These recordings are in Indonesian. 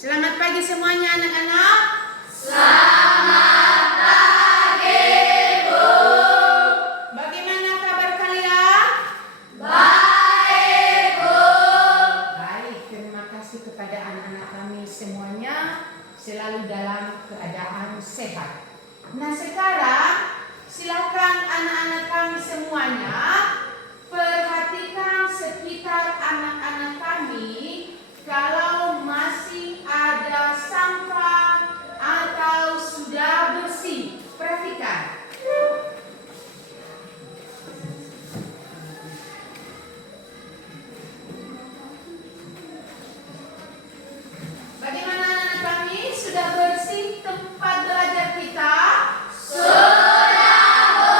Selamat pagi semuanya anak-anak. Selamat pagi, Bu. Bagaimana kabar kalian? Baik, Bu. Baik, terima kasih kepada anak-anak kami semuanya selalu dalam keadaan sehat. Nah, sekarang silakan anak-anak kami semuanya perhatikan sekitar anak-anak kami. Kalau masih ada sampah atau sudah bersih, perhatikan. Bagaimana anak kami? Sudah bersih tempat belajar kita? Sudah, Bu.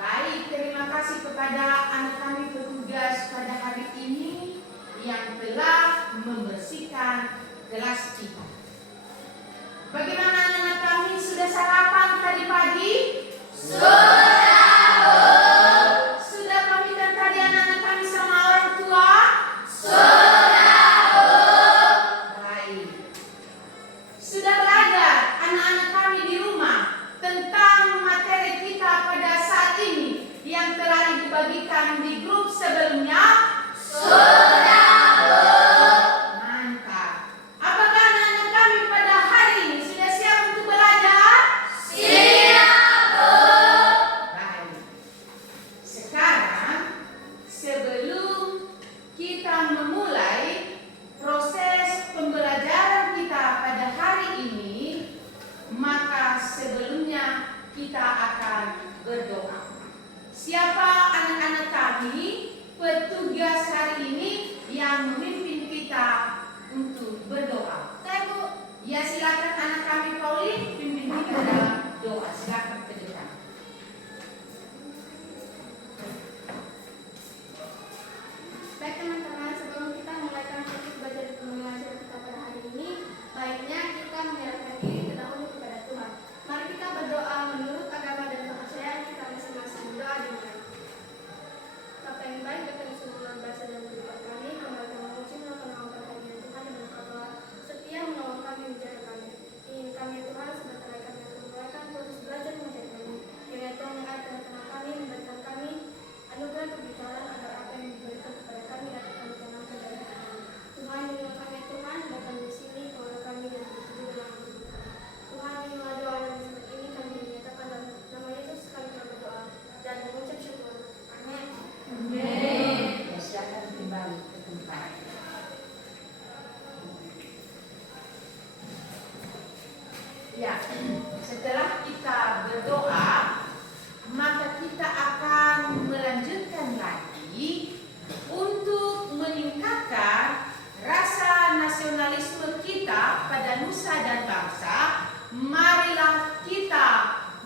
Baik, terima kasih kepada anak kami petugas pada hari ini yang telah membersihkan kelas kita. Bagaimana anak-anak kami? Sudah sarapan tadi pagi? Sudah, Bu. Sudah pamitan tadi anak-anak kami sama orang tua? Sudah, Bu. Baik. Sudah belajar anak-anak kami di rumah tentang materi kita pada saat ini yang telah Ibu bagikan di grup sebelumnya? Sudah, Bu. Mantap. Apakah anak-anak kami pada hari ini sudah siap untuk belajar? Siap, Bu. Baik. Sekarang sebelum kita memulai proses pembelajaran kita pada hari ini, maka sebelumnya kita akan berdoa. Siapa anak-anak kami petugas hari ini yang memimpin kita untuk berdoa? Saya, Bu. Ya, silakan anak kami Pauline pimpin kita dalam doa. Silakan ke depan. Baik teman-teman, sebelum kita mulai proses belajar pembelajaran kita pada hari ini, baiknya kita menyerahkan diri terdahulu kepada Tuhan. Mari kita berdoa menurut agama dan kepercayaan kita masing-masing. Doa dimulai. Bapa yang baik, Bapa yang sungguh luar biasa dan kehidupan kami, kembali kami memuji menaikkan kehadiran Tuhan yang Engkau setia menolong kami menjaga kami. Ingin kami Tuhan sebentar lagi kami akan memulaikan proses belajar mengajar kami. Kiranya Tuhan yang akan tengah kami, memberikan kami anugerah kebijaksanaan agar apa yang diberikan kepada kami dapat kami tanamkan dalam hidup kami. Tuhan menolong kami Tuhan, bahkan di sini keluarga kami dan bersujud dalam hidup kami. Tuhan menerima doa yang sangat ini kami menyatakan dalam nama Yesus kami telah berdoa dan mengucap syukur. Amin. Ya, silakan kembali ke tempat. Ya, setelah kita berdoa, maka kita akan melanjutkan lagi untuk meningkatkan rasa nasionalisme kita pada nusa dan bangsa. Marilah kita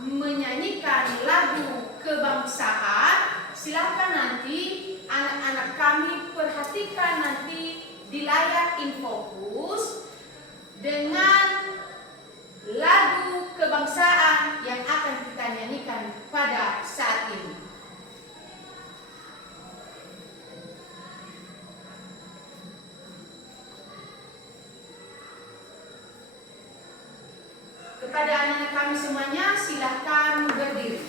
menyanyikan lagu kebangsaan. Silakan nanti anak-anak kami perhatikan nanti di layar InFokus dengan lagu kebangsaan yang akan kita nyanyikan pada saat ini. Kepada anak-anak kami semuanya, silakan berdiri.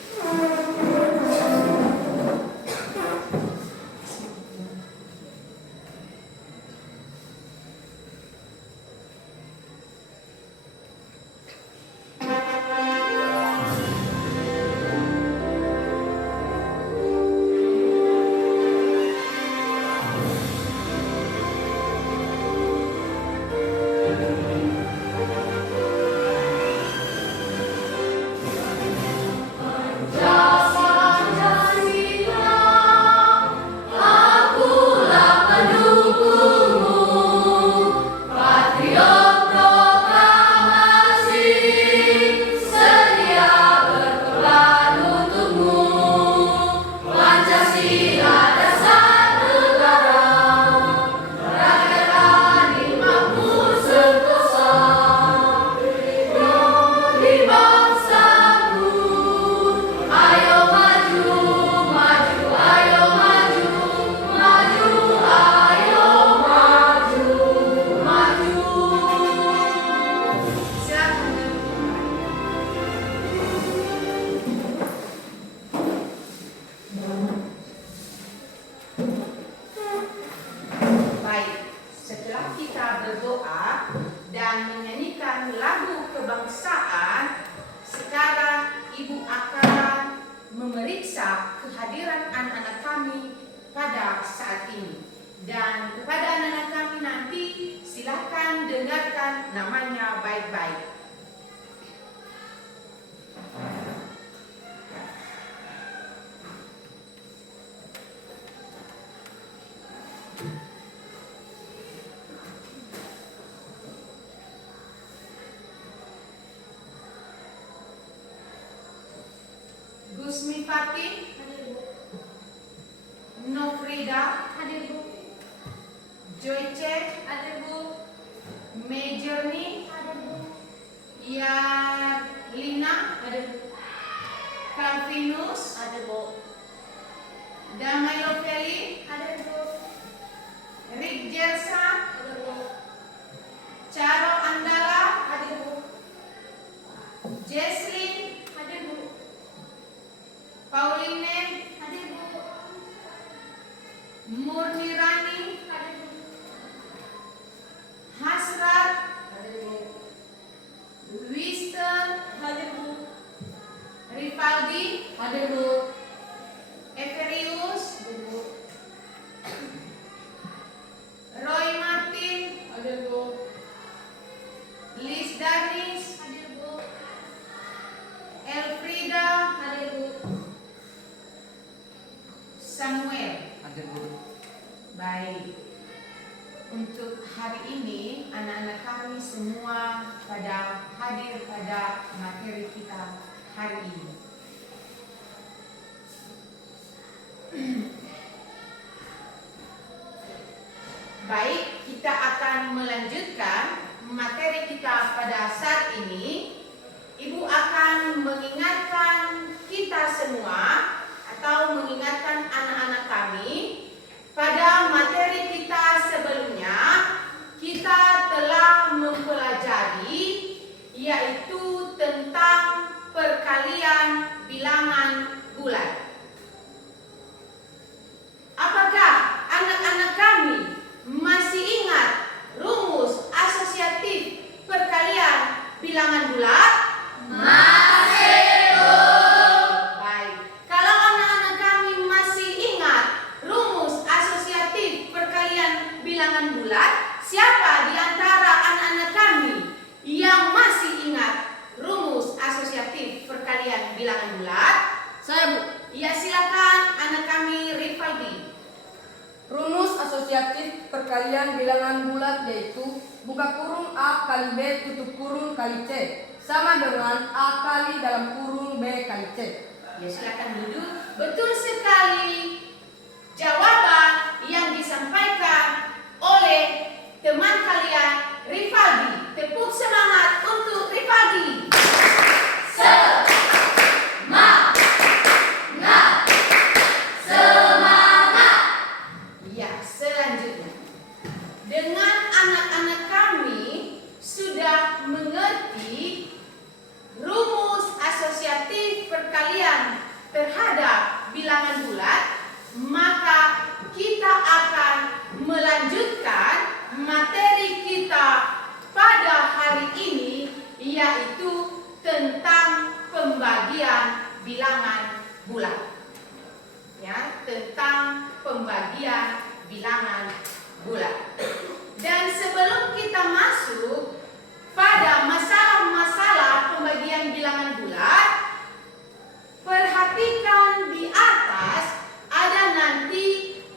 memeriksa kehadiran anak-anak kami pada saat ini. Dan kepada anak-anak kami nanti silakan dengarkan namanya baik-baik. Gusmi Fatih, Hadir, Bu. Nofrida, Hadir, Bu. Joyce, Hadir, Bu. Majorni, Hadir, Bu. Yarlina, Hadir, Bu. Calvinus, Hadir, Bu. Damai Loveli, Hadir, Bu. Rick Jersa, Hadir, Bu. Caro Andala, Hadir, Bu. Jesslyn, Hadir, Bu. Pauline, Hadir, Bu. Murni Rani, Hadir, Bu. Hasrat, Hadir, Bu. Winston, Hadir, Bu. Ripaldi, Hadir, Bu. Everius, Hadir, Bu. Roy Martin, Hadir, Bu. Liz Danis, Hadir, Bu. Elfrida, Hadir, Bu. Samuel. Hadir, Bu. Baik. Untuk hari ini anak-anak kami semua pada hadir pada materi kita hari ini. Baik, kita akan melanjutkan materi kita pada saat ini. Ibu akan mengingatkan kita semua atau mengingatkan anak-anak kami pada materi kita sebelumnya. Kita telah mempelajari yaitu tentang perkalian bilangan bulat. Apakah anak-anak kami masih ingat rumus asosiatif perkalian bilangan bulat? Masih, Bu. Baik. Kalau anak-anak kami masih ingat rumus asosiatif perkalian bilangan bulat, siapa di antara anak-anak kami yang masih ingat rumus asosiatif perkalian bilangan bulat? Saya, Bu. Ya, silakan anak kami Rifaldi. Rumus asosiatif perkalian bilangan bulat yaitu buka kurung A kali B tutup kurung kali C sama dengan A kali dalam kurung B kali C. Ya, silakan duduk. Betul sekali jawaban yang disampaikan oleh teman kalian Rifaldi. Tepuk semangat untuk Rifaldi. Ya, selanjutnya. Dengan anak-anak kami sudah mengerti rumus asosiatif perkalian terhadap bilangan bulat, maka kita akan melanjutkan materi kita pada hari ini, yaitu tentang pembagian bilangan bulat. Ya, tentang pembagian bilangan bulat. Dan sebelum kita masuk pada masalah-masalah pembagian bilangan bulat, perhatikan di atas ada nanti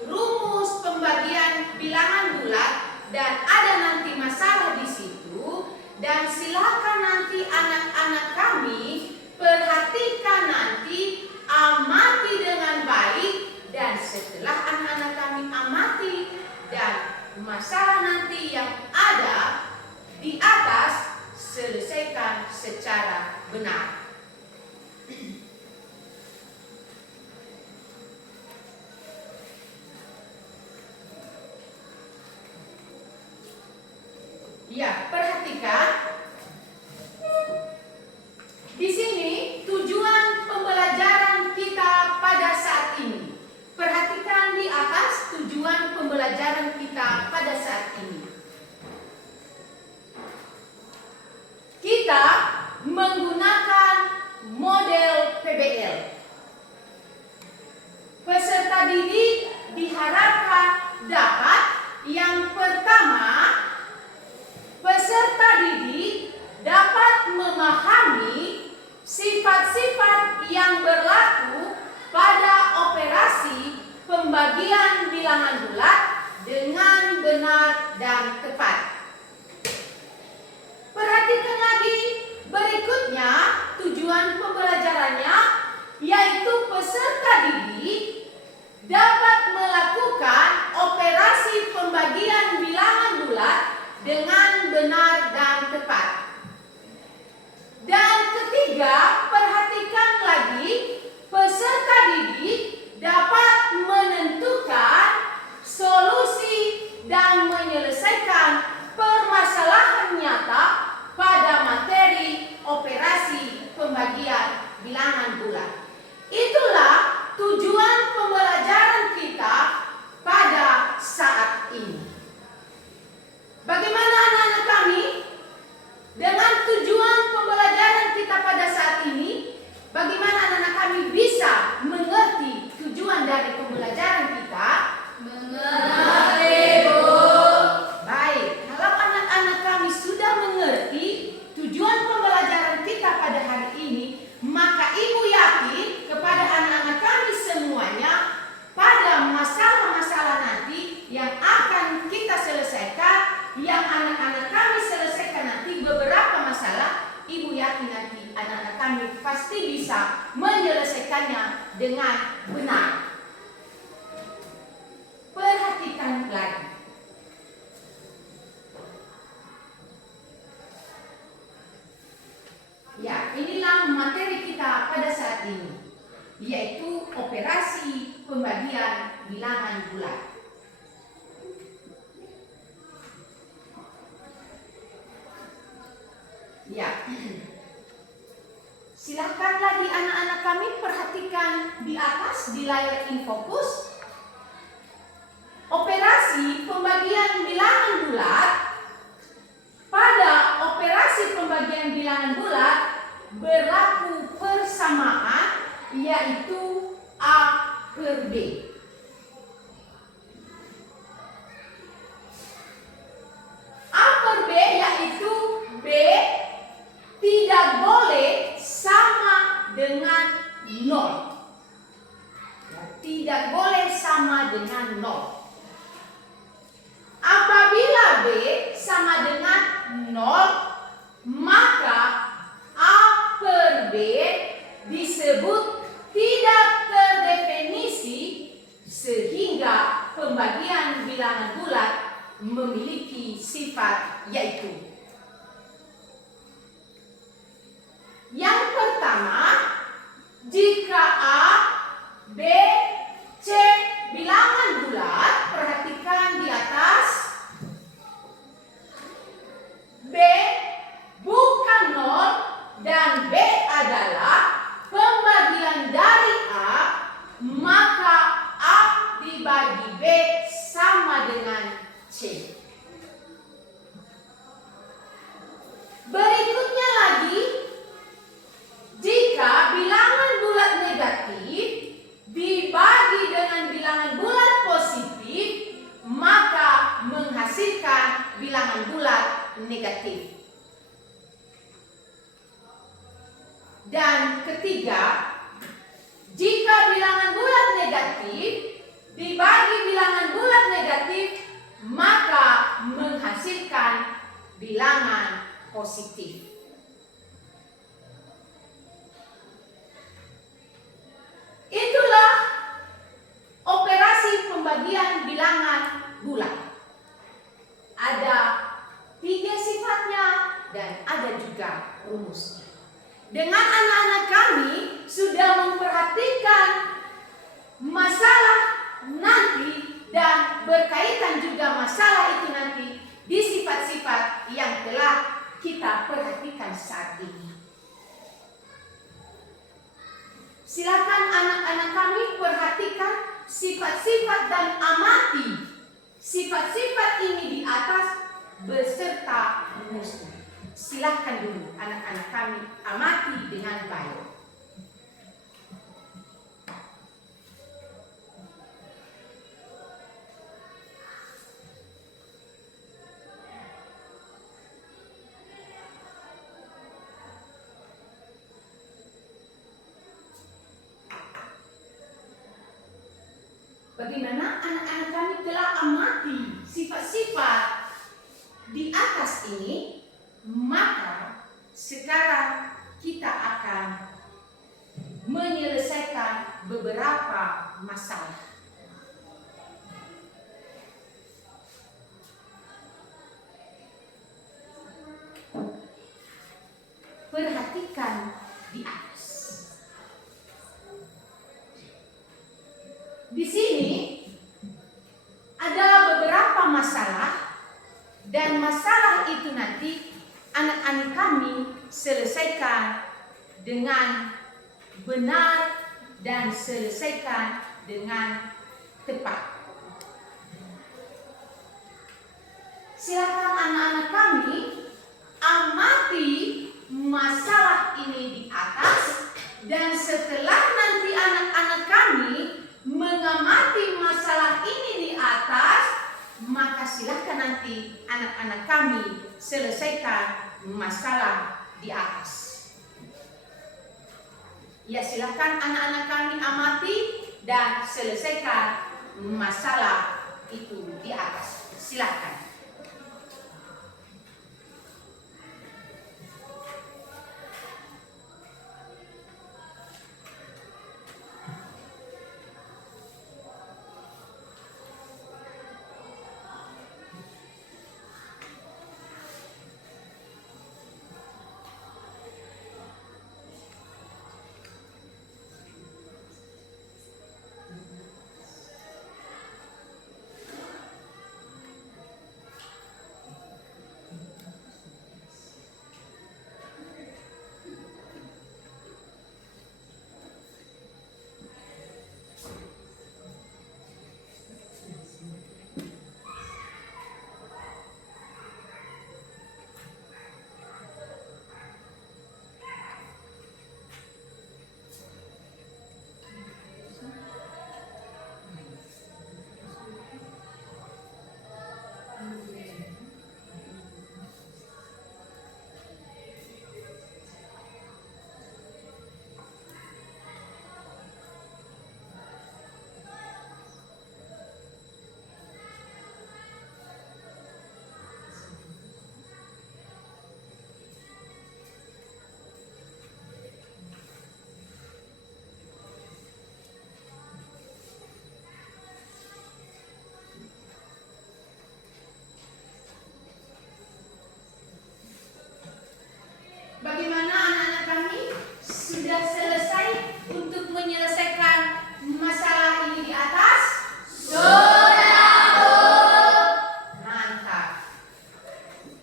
rumus pembagian bilangan bulat dan ada nanti masalah di situ. Dan silakan nanti anak-anak kami perhatikan nanti, amati dengan baik, dan setelah anak-anak kami amati dan masalah nanti yang ada di atas selesai pembagian bilangan bulat dengan benar dan tepat. Perhatikan lagi berikutnya tujuan pembelajarannya, yaitu peserta didik dapat melakukan operasi pembagian bilangan bulat dengan benar dan tepat. Dan ketiga, perhatikan lagi peserta didik dapat menentukan solusi dan menyelesaikan permasalahan nyata pada materi operasi pembagian bilangan bulat. Itulah tujuan pembelajaran kita pada saat ini. Bagaimana anak-anak kami? Dengan tujuan pembelajaran kita pada saat ini, bagaimana anak-anak kami bisa mengerti tujuan dari pembelajaran kita? Mengerti, Bu. Baik, kalau anak-anak kami sudah mengerti tujuan pembelajaran kita pada hari ini, maka Ibu yakin kepada anak-anak kami semuanya pada masalah-masalah nanti yang akan kita selesaikan, yang anak-anak kami selesaikan nanti beberapa masalah, Ibu yakin nanti anak-anak kami pasti bisa menyelesaikannya dengan benar. Perhatikan lagi. Ya, inilah materi kita pada saat ini, yaitu operasi pembagian bilangan bulat. Ya, silahkan lagi anak-anak kami perhatikan di atas di layar InFokus. Operasi pembagian bilangan bulat. Pada operasi pembagian bilangan bulat berlaku persamaan, yaitu A per B. A per B yaitu B tidak boleh sama dengan 0. Ya, tidak boleh sama dengan 0. Apabila B sama dengan 0, maka A per B disebut tidak terdefinisi, sehingga pembagian bilangan bulat memiliki sifat yaitu. Yang pertama, jika A, B, C bilangan bulat, perhatikan di atas, B bukan 0 dan B adalah pembagian dari A, maka A dibagi B sama dengan C. Berikutnya lagi, jika bilangan bulat negatif dibagi dengan bilangan bulat positif, maka menghasilkan bilangan bulat negatif. Dan ketiga, jika bilangan bulat negatif dibagi bilangan bulat negatif, maka menghasilkan bilangan positif. Itulah operasi pembagian bilangan bulat. Ada 3 sifatnya dan ada juga rumusnya. Dengan anak-anak kami sudah memperhatikan masalah nanti dan berkaitan juga masalah itu nanti di sifat-sifat yang telah kita perhatikan saat ini. Silakan anak-anak kami perhatikan sifat-sifat dan amati sifat-sifat ini di atas beserta rumusnya. Silakan dulu anak-anak kami amati dengan baik. bagaimana anak-anak kami telah amati sifat-sifat di atas ini, maka sekarang kita akan menyelesaikan beberapa masalah. Perhatikan di atas. Di sini ada beberapa masalah, dan masalah itu nanti anak-anak kami selesaikan dengan benar dan selesaikan dengan tepat. Silakan anak-anak kami amati masalah ini di atas, dan setelah nanti anak-anak kami mengamati masalah ini di atas, maka silakan nanti anak-anak kami selesaikan masalah di atas. Ya, silakan anak-anak kami amati dan selesaikan masalah itu di atas. Silakan. Bagaimana anak-anak kami sudah selesai untuk menyelesaikan masalah ini di atas? Sudah, Bu. Mantap.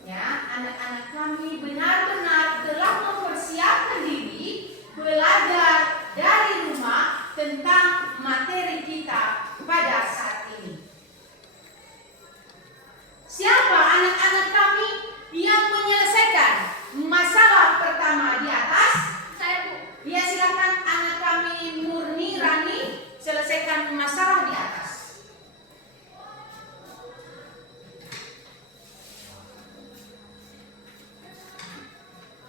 Ya, anak-anak kami benar-benar telah mempersiapkan diri belajar dari rumah tentang materi kita pada saat ini. Siapa anak-anak kami yang menyelesaikan masalah pertama di atas? Saya, Bu. Ya, silakan anak kami Murni, Rani, selesaikan masalah di atas.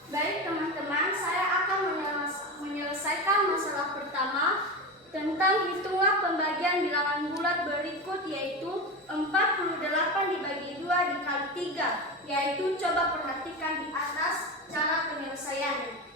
Baik teman-teman, saya akan menyelesaikan masalah pertama tentang hitungan pembagian bilangan bulat berikut, yaitu 48 dibagi 2 dikali 3, yaitu coba perhatikan di atas cara penyelesaiannya.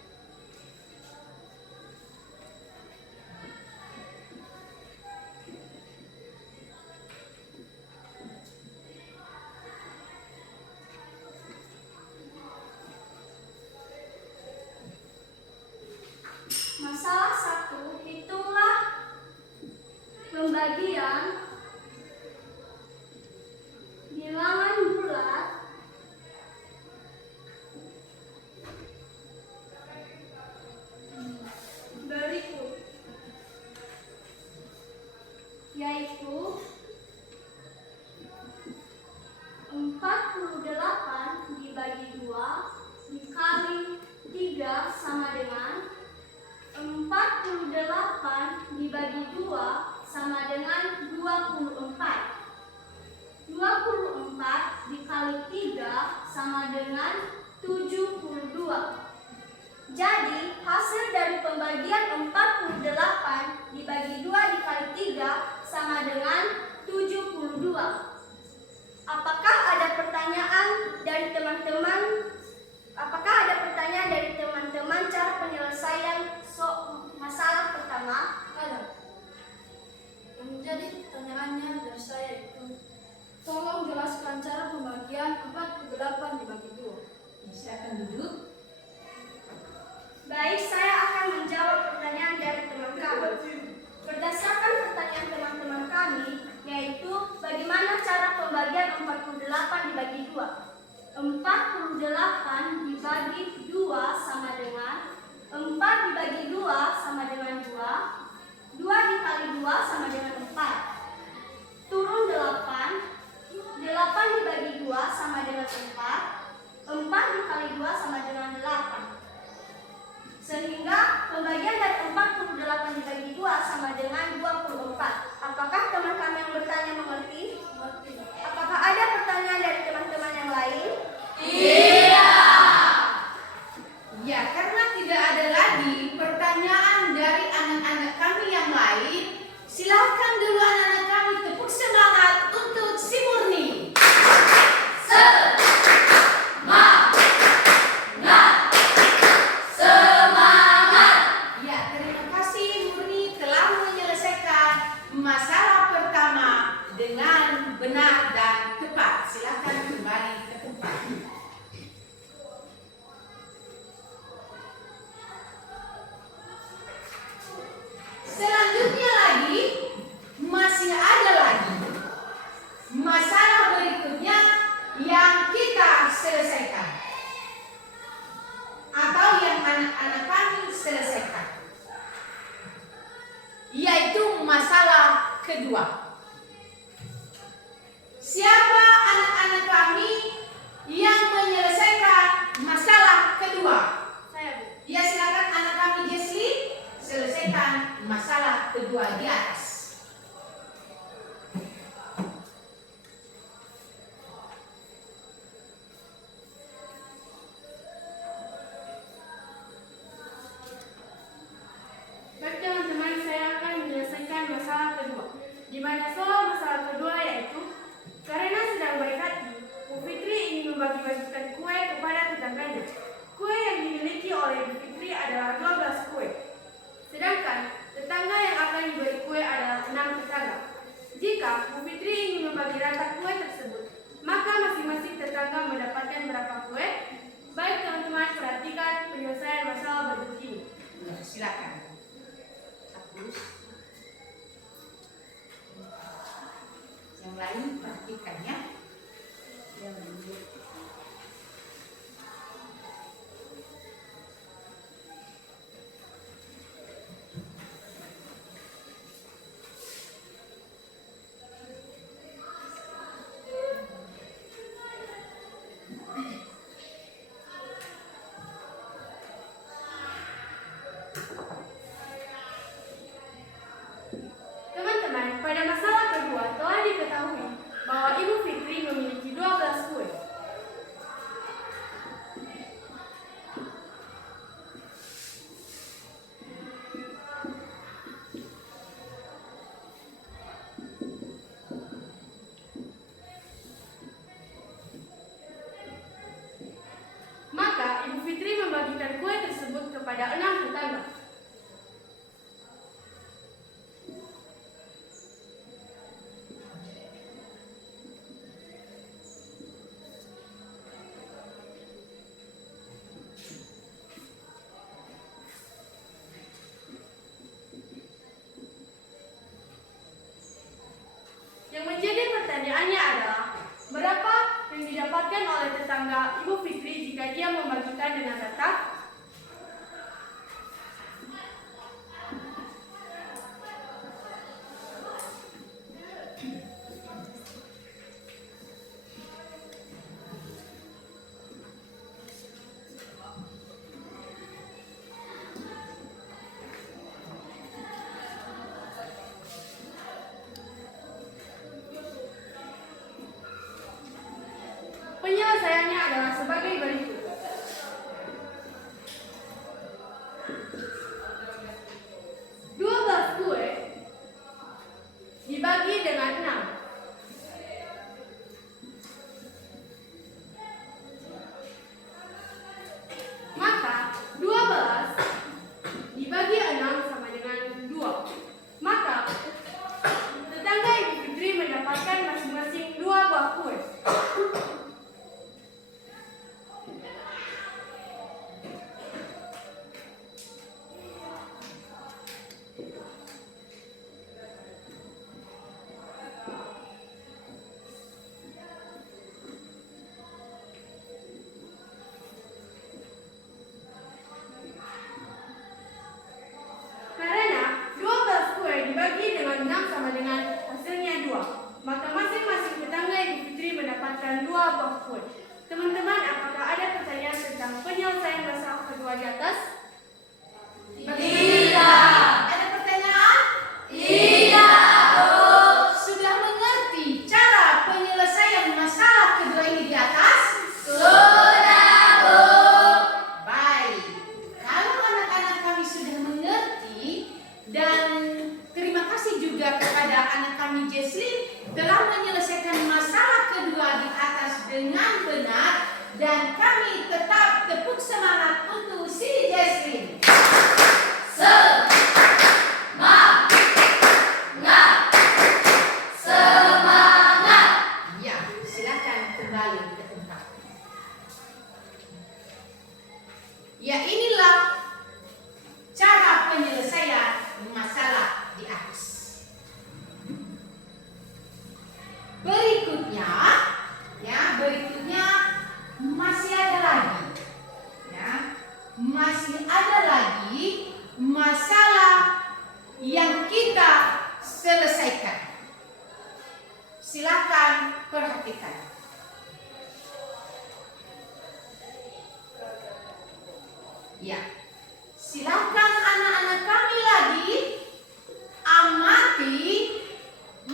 Masalah 1, hitunglah pembagian bilangan bulat pertama, Ada. Yang menjadi pertanyaannya dari saya itu, tolong jelaskan cara pembagian 48 dibagi 2. Silakan duduk. baik, saya akan menjawab pertanyaan dari teman kami. Berdasarkan pertanyaan teman-teman kami, yaitu bagaimana cara pembagian 48 dibagi 2. 48 dibagi 2 sama dengan 4 dibagi 2 sama dengan 2. 2 dikali 2 sama dengan 4. Turun 8. 8 dibagi 2 sama dengan 4. 4 dikali 2 sama dengan 8. Sehingga pembagian dari 48 dibagi 2 sama dengan 24. Apakah teman kami yang bertanya mengerti? Apakah ada pertanyaan dari teman-teman yang lain? Ya, karena tidak ada lagi pertanyaan dari anak-anak kami yang lain, silakan dulu anak-anak kami tepuk semangat untuk si Murni. Ya, terima kasih Murni telah menyelesaikan masalah pertama dengan benar dan tepat. Silakan kembali ke tempat. Selanjutnya lagi, masih ada lagi masalah berikutnya yang kita selesaikan atau yang anak-anak kami selesaikan, yaitu masalah kedua. Siapa anak-anak kami yang menyelesaikan masalah kedua? Saya, Bu. Ya, silakan anak kami Jesli selesaikan masalah kedua di atas. Baik teman-teman, saya akan menyelesaikan masalah kedua. Di mana soal masalah kedua yaitu, karena sedang baik hati, Bu Fitri ingin membagi-bagikan kue kepada tetangganya. Kue yang dimiliki oleh Bu Fitri adalah 12 kue. Sedangkan tetangga yang akan diberi kue adalah 6 tetangga. Jika Bu Fitri ingin membagi rata kue tersebut, maka masing-masing tetangga mendapatkan berapa kue? Baik teman-teman, perhatikan penyelesaian masalah berikut ini. Ya, silakan. Hapus. Yang lain perhatikan ya. Jesslyn telah menyelesaikan masalah kedua di atas dengan benar dan kami tetap tepuk semangat untuk si Jesslyn. Semangat. Ya, silakan kembali ke tempat. Ya, inilah cara penyelesaian masalah di atas. Berikutnya masih ada lagi. Ya, masih ada lagi masalah yang kita selesaikan. Silakan perhatikan. Ya, silakan anak-anak kami lagi amati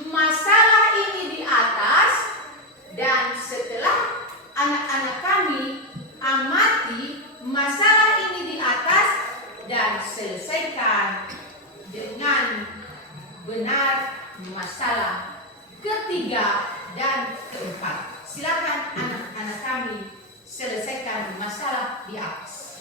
masalah ini di atas, dan setelah anak-anak kami amati masalah ini di atas dan selesaikan dengan benar masalah ketiga dan keempat. Silakan anak-anak kami selesaikan masalah di atas.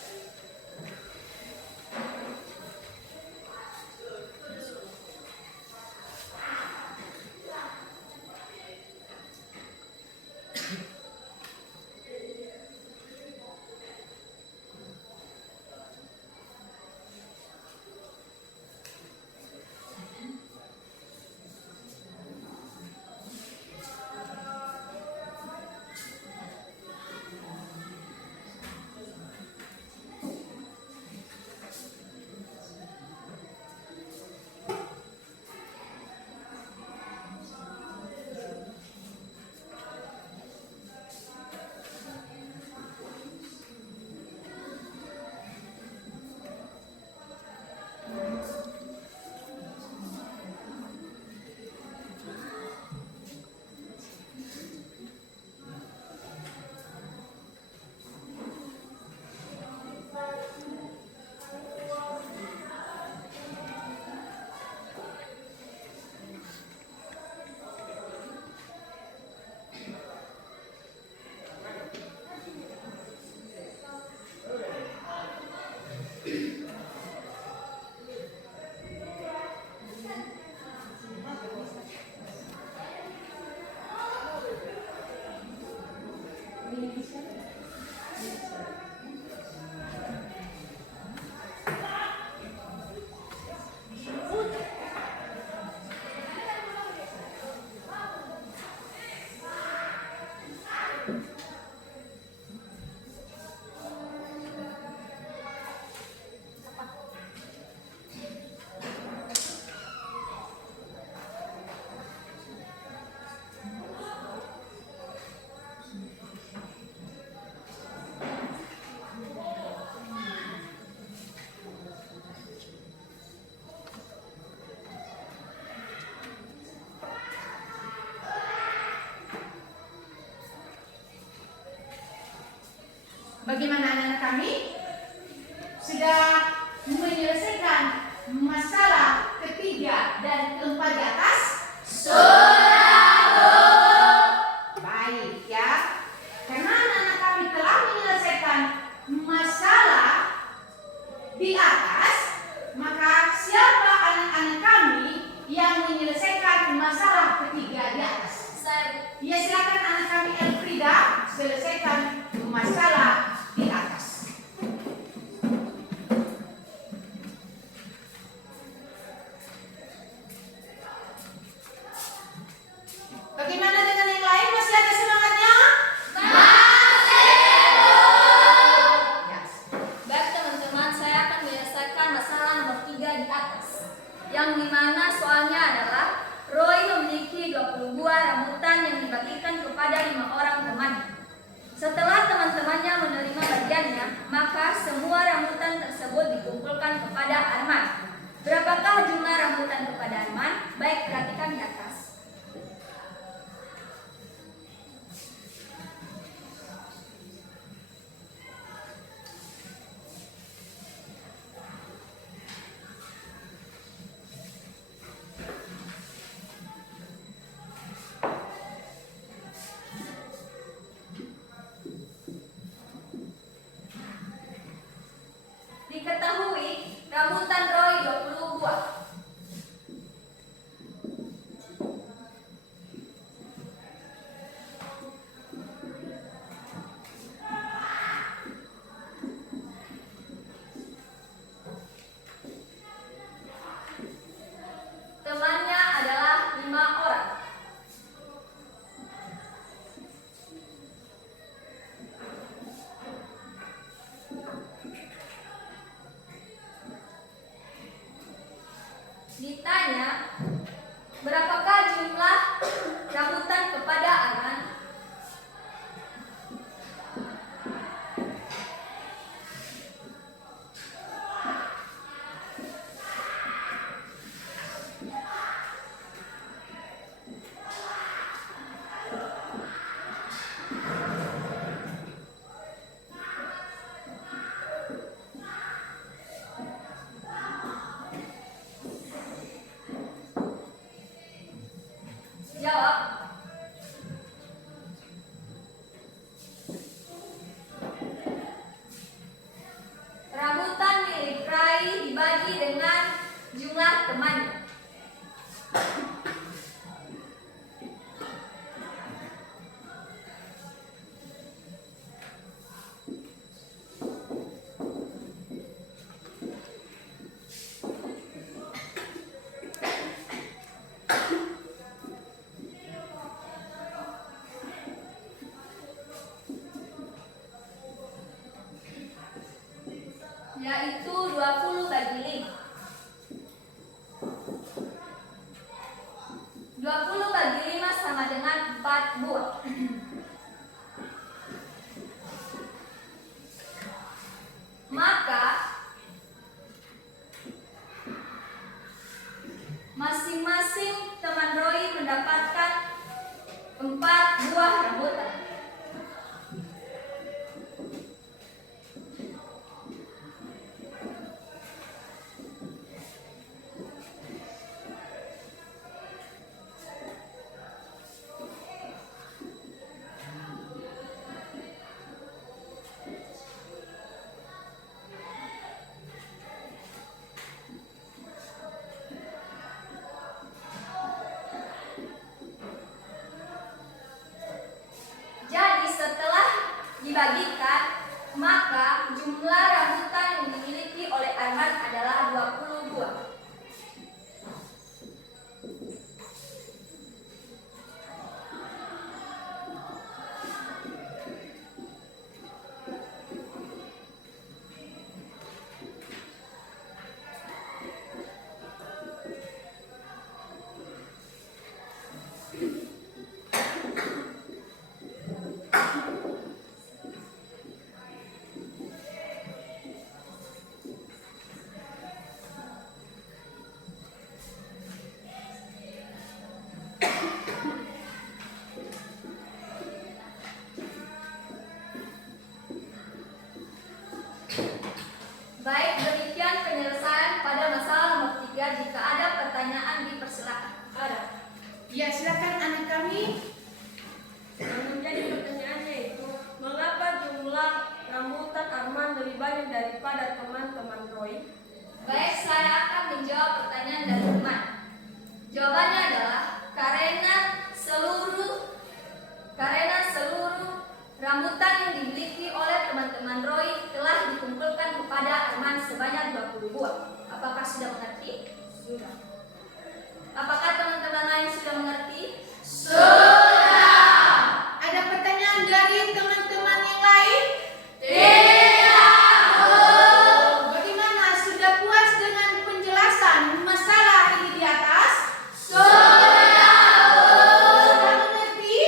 Bagaimana anak-anak kami? Sudah menyelesaikan masalah ketiga dan keempat di atas? Baik ya. Karena anak-anak kami telah menyelesaikan masalah di atas, maka siapa anak-anak kami yang menyelesaikan masalah ketiga di atas? Ya, silakan anak kami Elfrida selesaikan masalah di atas. Bagaimana dengan yang lain? Masih ada semangatnya? Yes. Baik teman-teman, saya akan menyelesaikan masalah nomor 3 di atas. Yang dimana soalnya adalah Roy memiliki 20 buah rambutan yang dibagikan kepada 5 orang temannya. Setelah teman-temannya menerima bagiannya, maka semua rambutan tersebut dikumpulkan kepada Arman. Berapakah jumlah rambutan kepada Arman? Baik, perhatikan di atas. bertanya, berapakah jumlah rambutan kepada Arman? Jawab. Rambutan milik Rai dibagi dengan jumlah temannya. Yaitu 20 bagi 5. 20 bagi 5 sama dengan 4 buah. Maka masing-masing teman Roy mendapatkan 4 buah rambutan. Jadi setelah dibagikan, maka jumlah rambutan yang dimiliki oleh Arman adalah 20 buah. Baik, demikian penyelesaian pada masalah nomor 3. Jika ada pertanyaan dipersilakan. Ada. Ya, silakan anak kami. Yang menjadi pertanyaannya itu, mengapa jumlah rambutan Arman lebih banyak daripada teman-teman Roy? Baik, saya akan menjawab pertanyaan dari teman. Jawabannya adalah karena seluruh rambutan yang dimiliki oleh teman-teman Roy telah dikumpulkan kepada Arman sebanyak 20 buah. Apakah sudah mengerti? Sudah. Apakah teman-teman lain sudah mengerti? Sudah. Ada pertanyaan dari teman-teman yang lain? Tidak. Bagaimana? Sudah puas dengan penjelasan masalah ini di atas? Sudah. Sudah mengerti?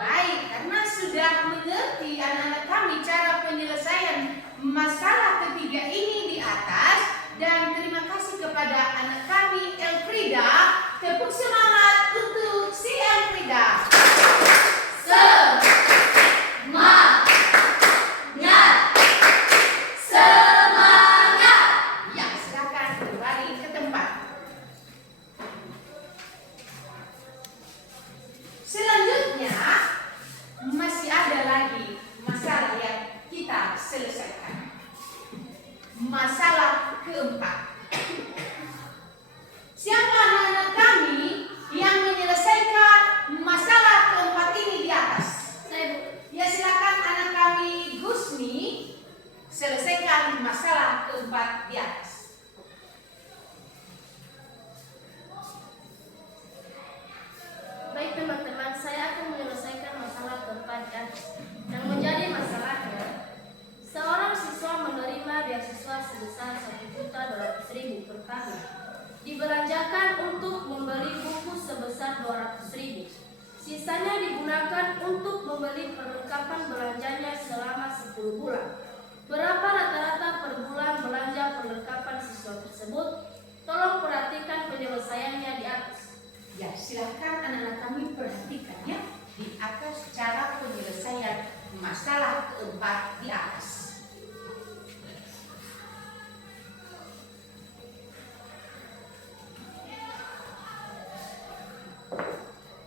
Baik, karena sudah mengerti anak-anak kami cara penyelesaian masalah ketiga ini di atas, dan terima kasih kepada anak kami Elfrida. Tepuk semangat untuk si Elfrida. Semangat. Ya, silakan kembali ke tempat. Selanjutnya masih ada lagi masalah yang kita selesaikan. Masalah keempat. Siapa anak-anak kami yang menyelesaikan masalah tahun. Dibelanjakan untuk membeli buku sebesar 200.000. Sisanya digunakan untuk membeli perlengkapan belanjanya selama 10 bulan. Berapa rata-rata per bulan belanja perlengkapan siswa tersebut? Tolong perhatikan penyelesaiannya di atas. Ya, silahkan anak-anak kami perhatikan ya di atas cara penyelesaian masalah keempat di atas.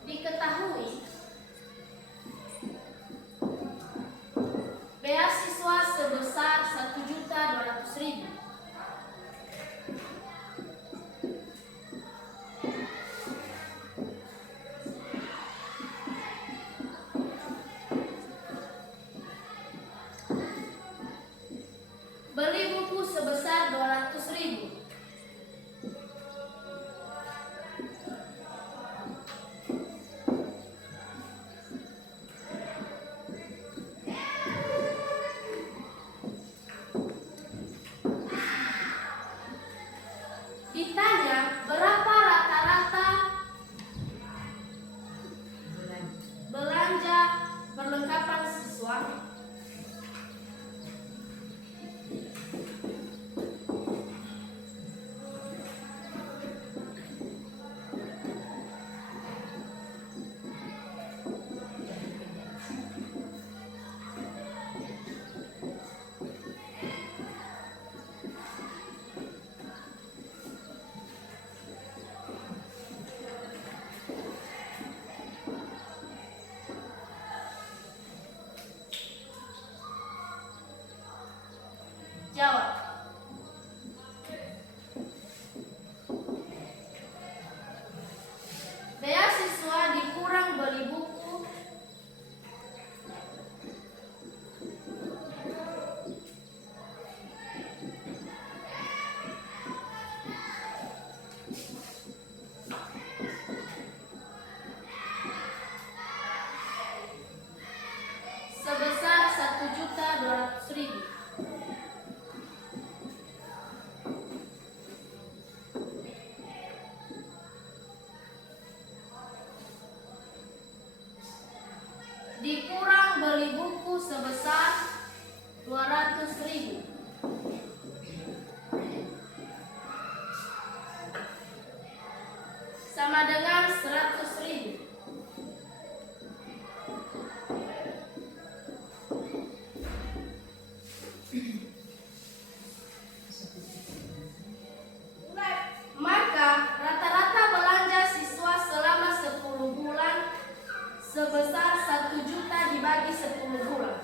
Diketahui beasiswa sebesar 1.200.000. Beli buku sebesar 200.000. Ditanya berapa rata-rata belanja perlengkapan siswa? Jawab. Beasiswa dikurang beli buku sebesar 1.200.000. Dikurang beli buku sebesar 200.000. Sama dengan 100.000. Maka rata-rata belanja siswa selama 10 bulan sebesar 1 juta dibagi 10 bulan.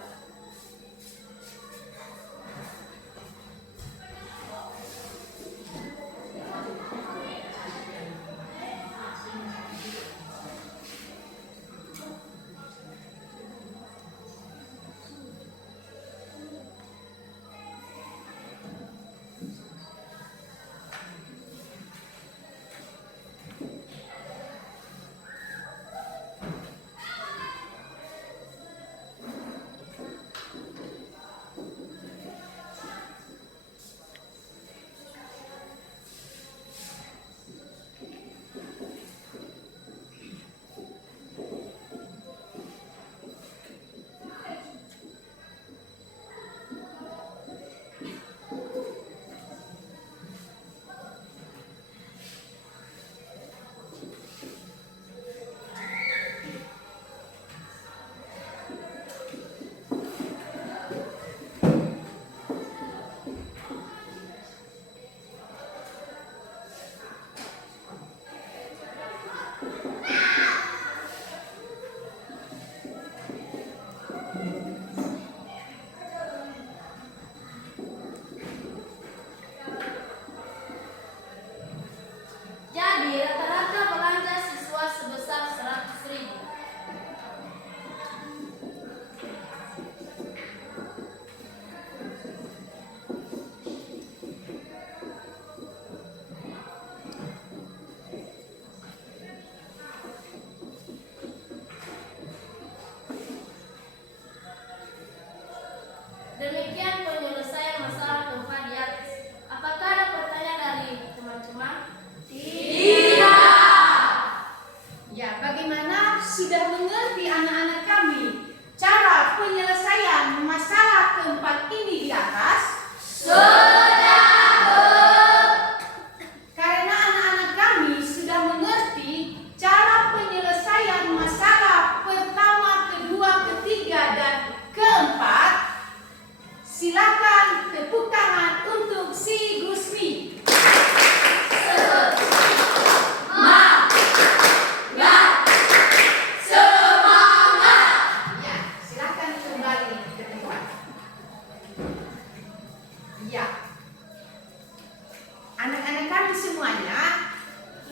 semuanya,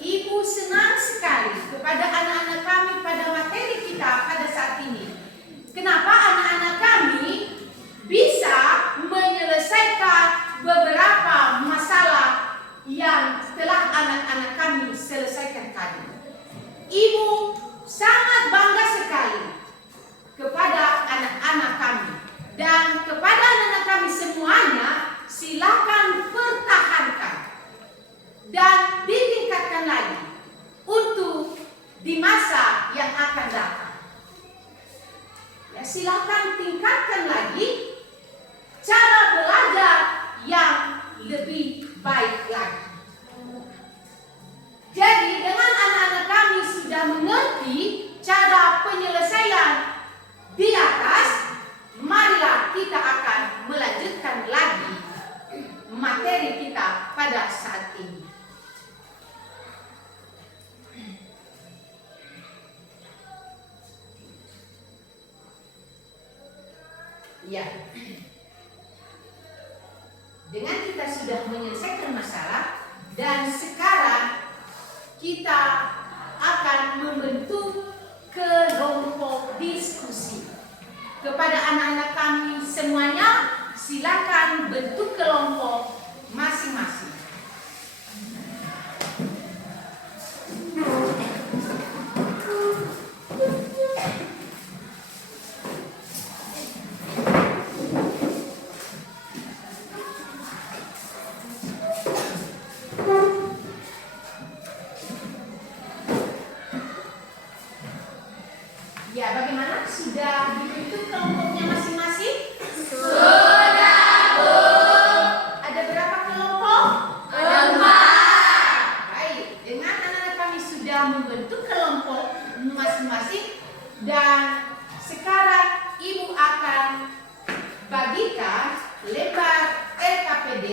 Ibu senang sekali kepada anak-anak kami pada materi kita pada saat ini. Kenapa anak-anak kami bisa menyelesaikan beberapa masalah yang telah anak-anak kami selesaikan tadi. Ibu sangat bangga sekali kepada anak-anak kami. Dan kepada anak-anak kami semuanya, silakan pertahankan dan ditingkatkan lagi untuk di masa yang akan datang. Ya, silakan tingkatkan lagi cara belajar yang lebih baik lagi. Jadi dengan anak-anak kami sudah mengerti cara penyelesaian di atas, marilah kita akan melanjutkan lagi materi kita pada saat ini. Ya, dengan kita sudah menyelesaikan masalah dan sekarang kita akan membentuk kelompok diskusi. Kepada anak-anak kami semuanya, silakan bentuk kelompok masing-masing. Ya, bagaimana? Sudah dibentuk kelompoknya masing-masing? Sudah, Bu. Ada berapa kelompok? 4. Baik, dengan anak-anak kami sudah membentuk kelompok masing-masing dan sekarang Ibu akan bagikan lembar LKPD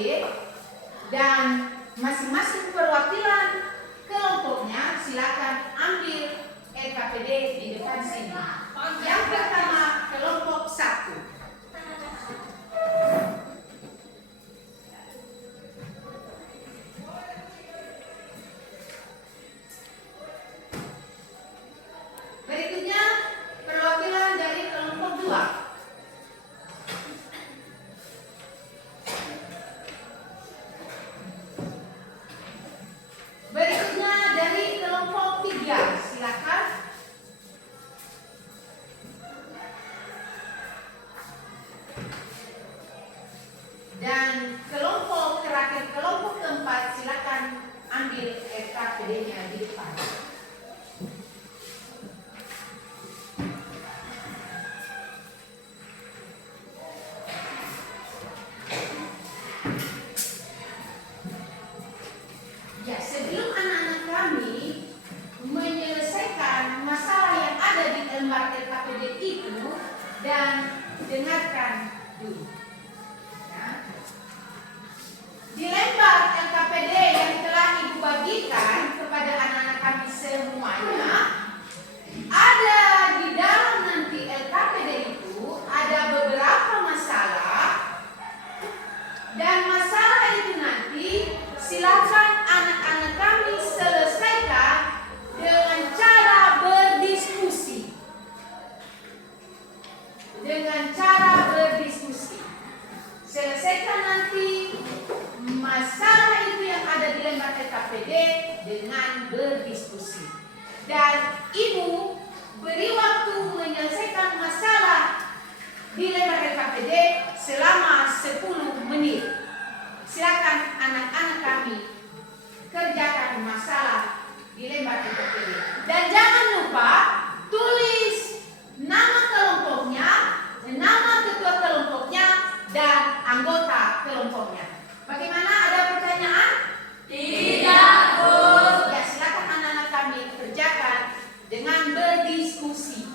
dan masing-masing perwakilan kelompoknya silakan ambil LKPD di depan sini. Yang pertama, kelompok 1. Berikutnya, perwakilan dari kelompok 2. Berikutnya dari kelompok 3, silakan. Dan kelompok terakhir, kelompok keempat, silakan ambil LKPD-nya di depan. Ya, sebelum anak-anak kami menyelesaikan masalah yang ada di lembar LKPD itu, dan dengarkan dulu. Ya. Di lembar LKPD yang telah Ibu bagikan kepada anak-anak kami semuanya, ada di dalam nanti LKPD itu ada beberapa masalah, dan masalah itu nanti silakan anak-anak kami selesaikan dengan cara berdiskusi. Dengan cara berdiskusi. Selesaikan nanti masalah itu yang ada di lembar LKPD dengan berdiskusi. Dan Ibu beri waktu menyelesaikan masalah di lembar LKPD selama 10 menit. Silakan anak-anak kami kerjakan masalah di lembar LKPD. Dan jangan lupa tulis nama kelompoknya, nama ketua kelompoknya, dan anggota kelompoknya. Bagaimana, ada pertanyaan? Tidak, Bu. Ya, silakan anak-anak kami kerjakan dengan berdiskusi.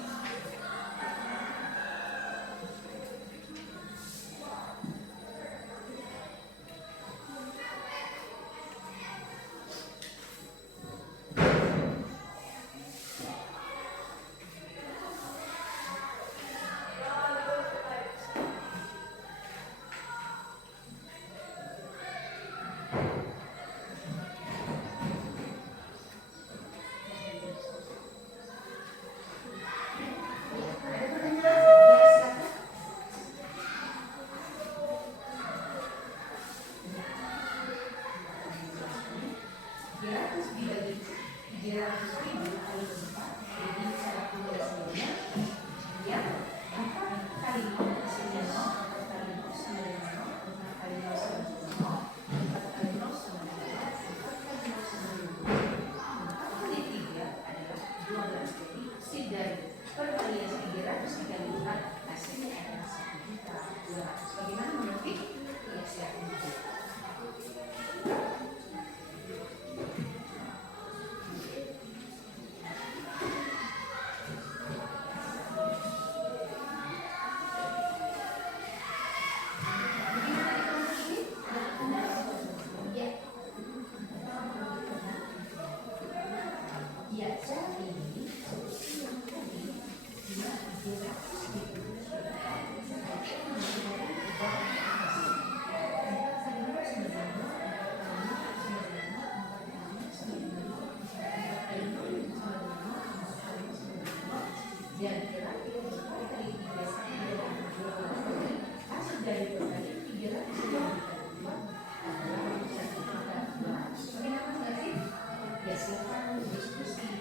300 dibagi 300.000 kali 4, jadi cara penyelesaiannya ya 4 kali 0 hasilnya 0, 4 kali 0 sama dengan 0, 4 kali 0 sama dengan 0, 4 kali 0 sama dengan 4, 4 kali 0 sama dengan 4 kali 3 adalah 12. Jadi hasil dari perkalian 300 dikali 4 hasilnya adalah 1.200.000. Bagaimana mengerti? Ya silakan. Ya, jadi solusi yang tadi dan hasil dari perkalian 300 adalah 1.200. Bagaimana nggak sih? Ya silakan diskusi.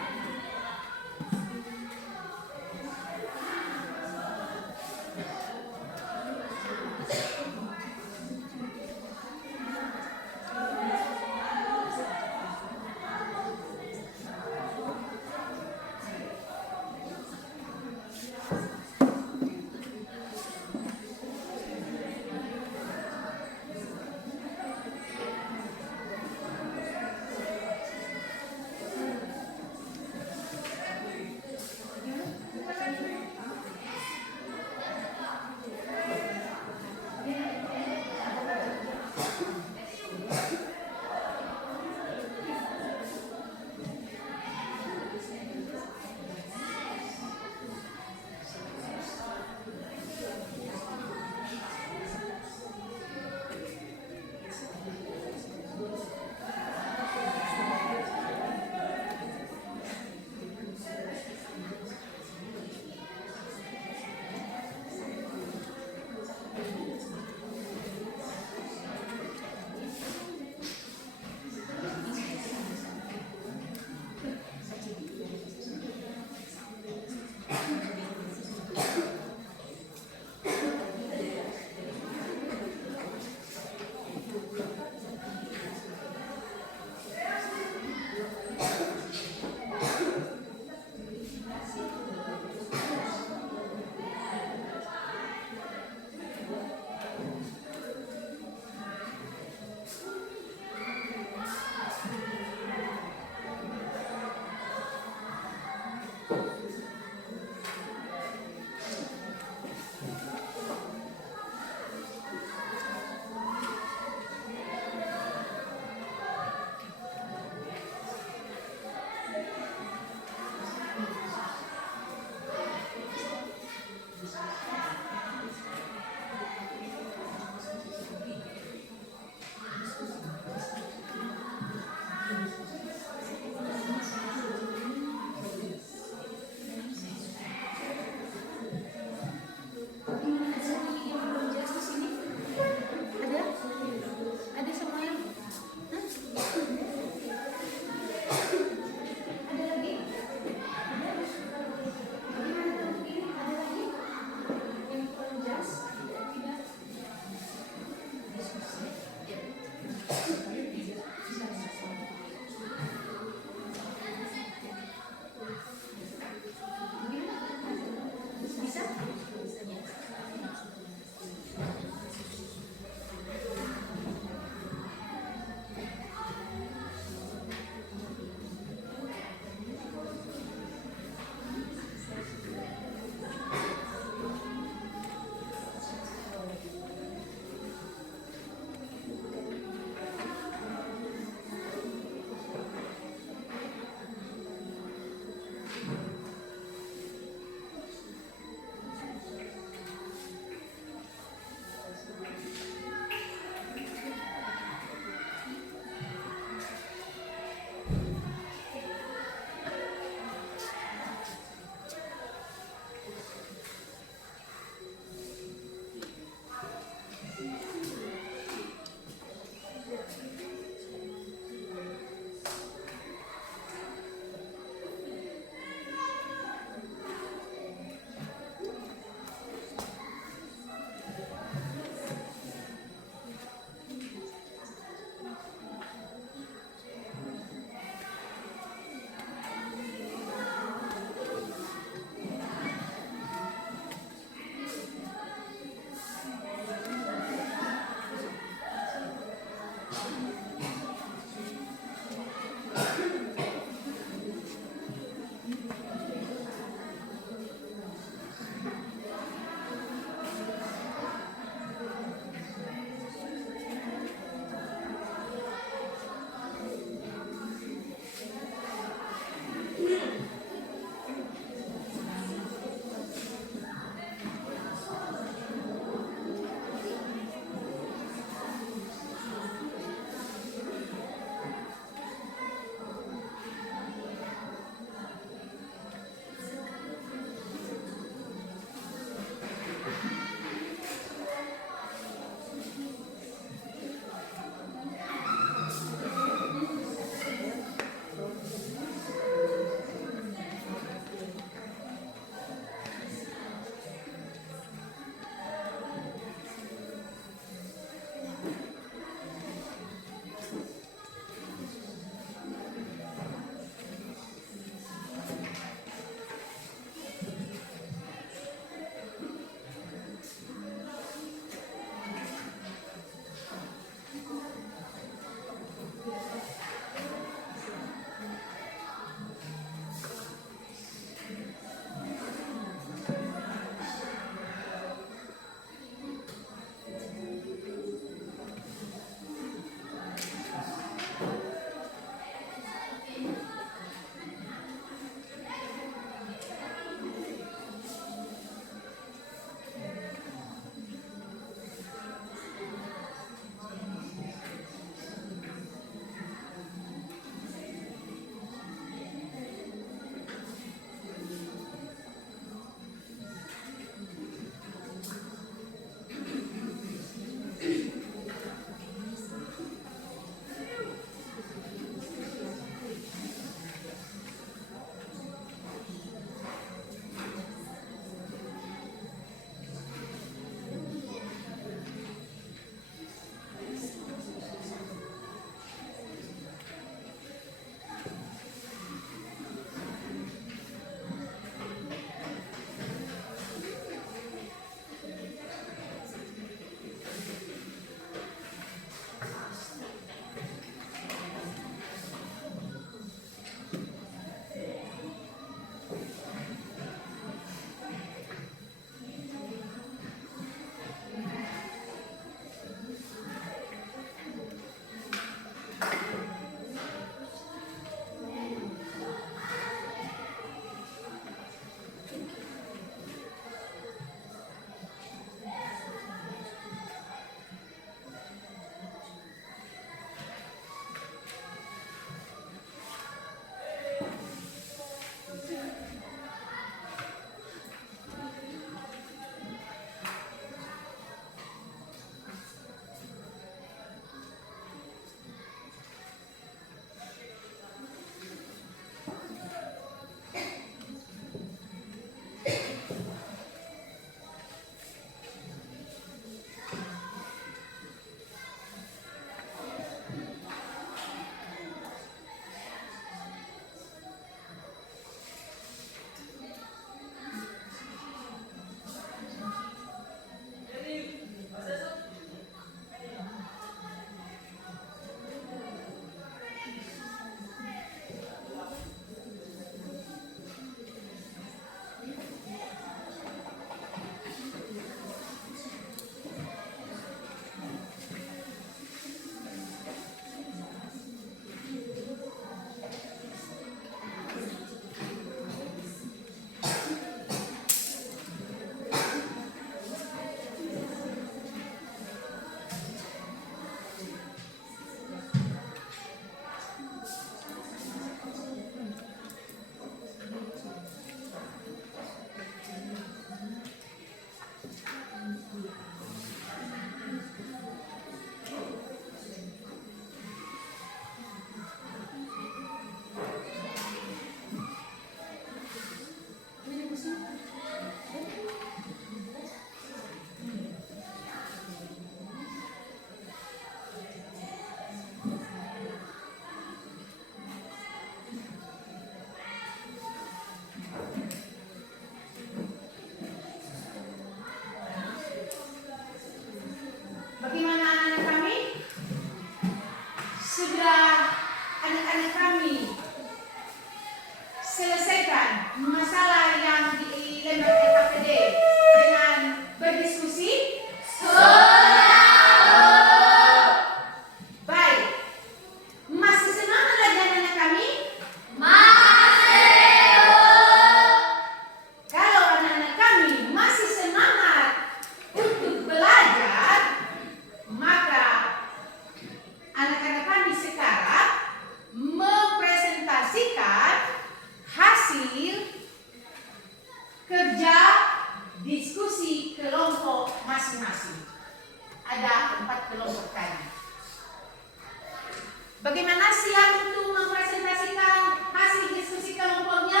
Bagaimana siap untuk mempresentasikan hasil diskusi kelompoknya?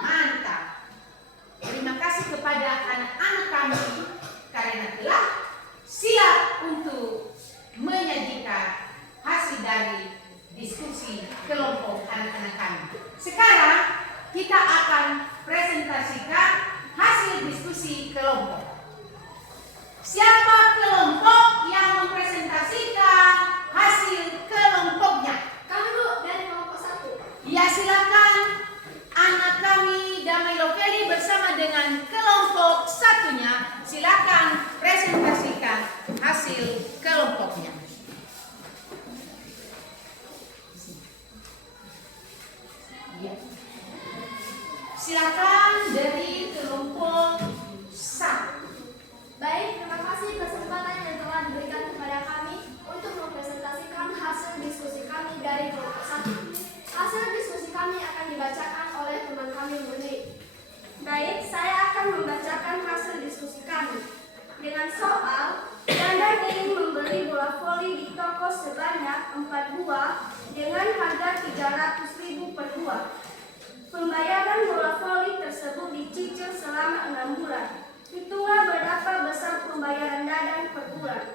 Mantap. Terima kasih kepada anak-anak kami karena telah siap untuk menyajikan hasil dari diskusi kelompok anak-anak kami. Sekarang kita akan presentasikan hasil diskusi kelompok. Siapa kelompok yang mempresentasikan hasil kelompoknya? Kami dulu dari kelompok 1. Ya, silakan anak kami Damai Lokeli bersama dengan kelompok satunya. Silakan presentasikan hasil kelompoknya. Ya. Silakan dari kelompok 1. Baik, terima kasih kesempatan yang telah diberikan kepada kami untuk mempresentasikan hasil diskusi kami dari kelompok 1. Hasil diskusi kami akan dibacakan oleh teman kami Murni. Baik, saya akan membacakan hasil diskusi kami. Dengan soal, Dandan ingin membeli bola voli di toko sebanyak 4 buah dengan harga 300.000 per buah. Pembayaran bola voli tersebut dicicil selama 6 bulan. Hitunglah berapa besar pembayaran Dadan per bulan.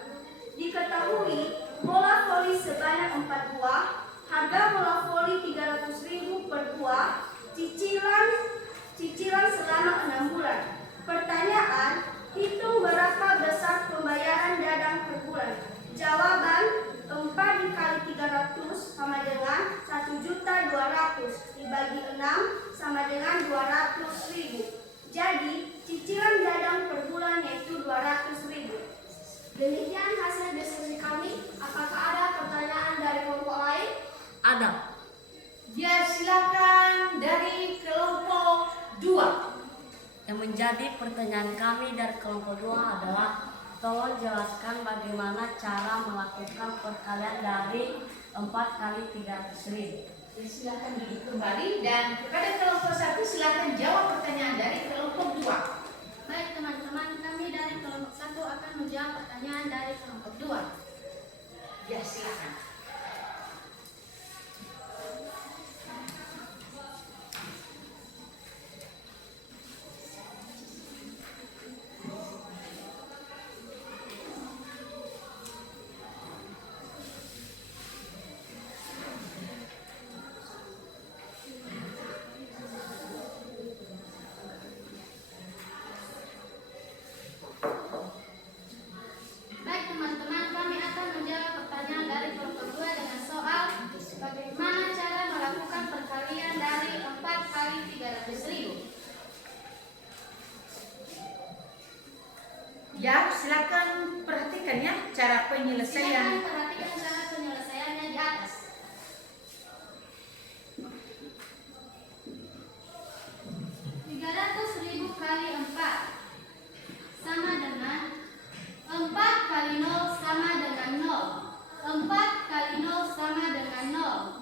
Diketahui bola voli sebanyak 4 buah, harga bola voli 300.000 per buah, cicilan selama 6 bulan. Pertanyaan, hitung berapa besar pembayaran Dadan per bulan. Jawaban, 4 dikali 300 sama dengan 1.200.000 dibagi 6 sama dengan 200.000. Jadi, cicilan Dadan per bulan yaitu 200.000. Demikian hasil diskusi kami. Apakah ada pertanyaan dari kelompok lain? Ada. Ya, silakan dari kelompok 2. Yang menjadi pertanyaan kami dari kelompok 2 adalah tolong jelaskan bagaimana cara melakukan perkalian dari 4 kali 300.000. Ya, silakan duduk kembali dan kepada kelompok 1 silakan jawab pertanyaan dari kelompok 2. Baik teman-teman, kami dari kelompok 1 akan menjawab pertanyaan dari kelompok 2. Ya, silakan. Baik teman-teman, kami akan menjawab pertanyaan dari kelompok 2 dengan soal bagaimana cara melakukan perkalian dari 4 kali 300.000. Ya, silakan perhatikan ya cara penyelesaian. Silakan perhatikan cara penyelesaiannya di atas. 300.000 kali 4 sama dengan 4 kali 0 sama dengan 0. 4 kali 0 sama dengan 0.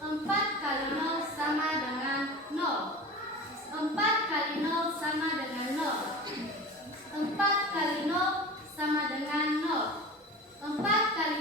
4 kali 0 sama dengan 0. 4 kali 0 sama dengan 0. 4 kali 0 sama dengan 0. 4 kali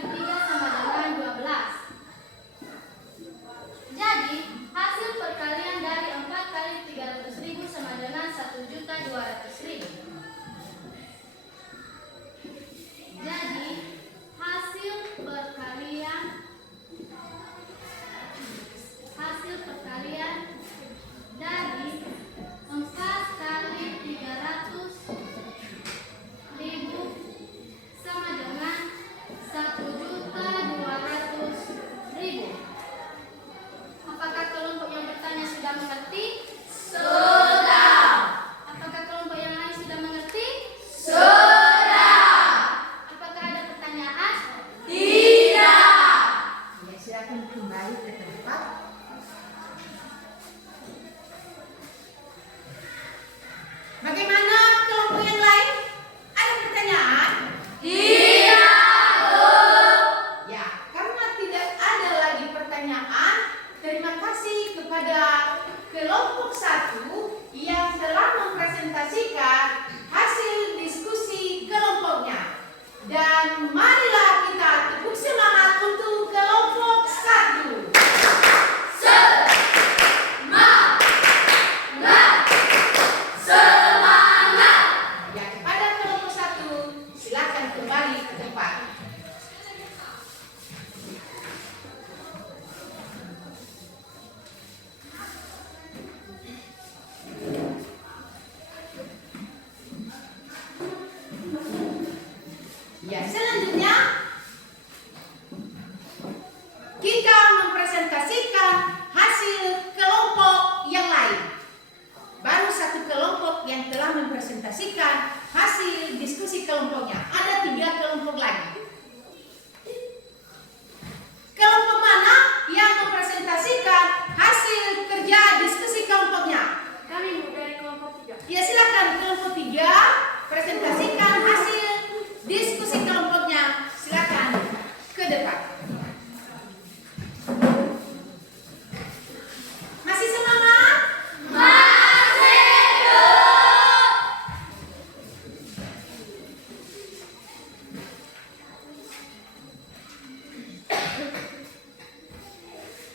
yang telah mempresentasikan hasil diskusi kelompoknya. Ada 3 kelompok lagi. Kelompok mana yang mempresentasikan hasil kerja diskusi kelompoknya? Kami dari kelompok 3. Ya, silakan kelompok 3 presentasikan hasil diskusi kelompoknya. Silakan ke depan. Masih semangat?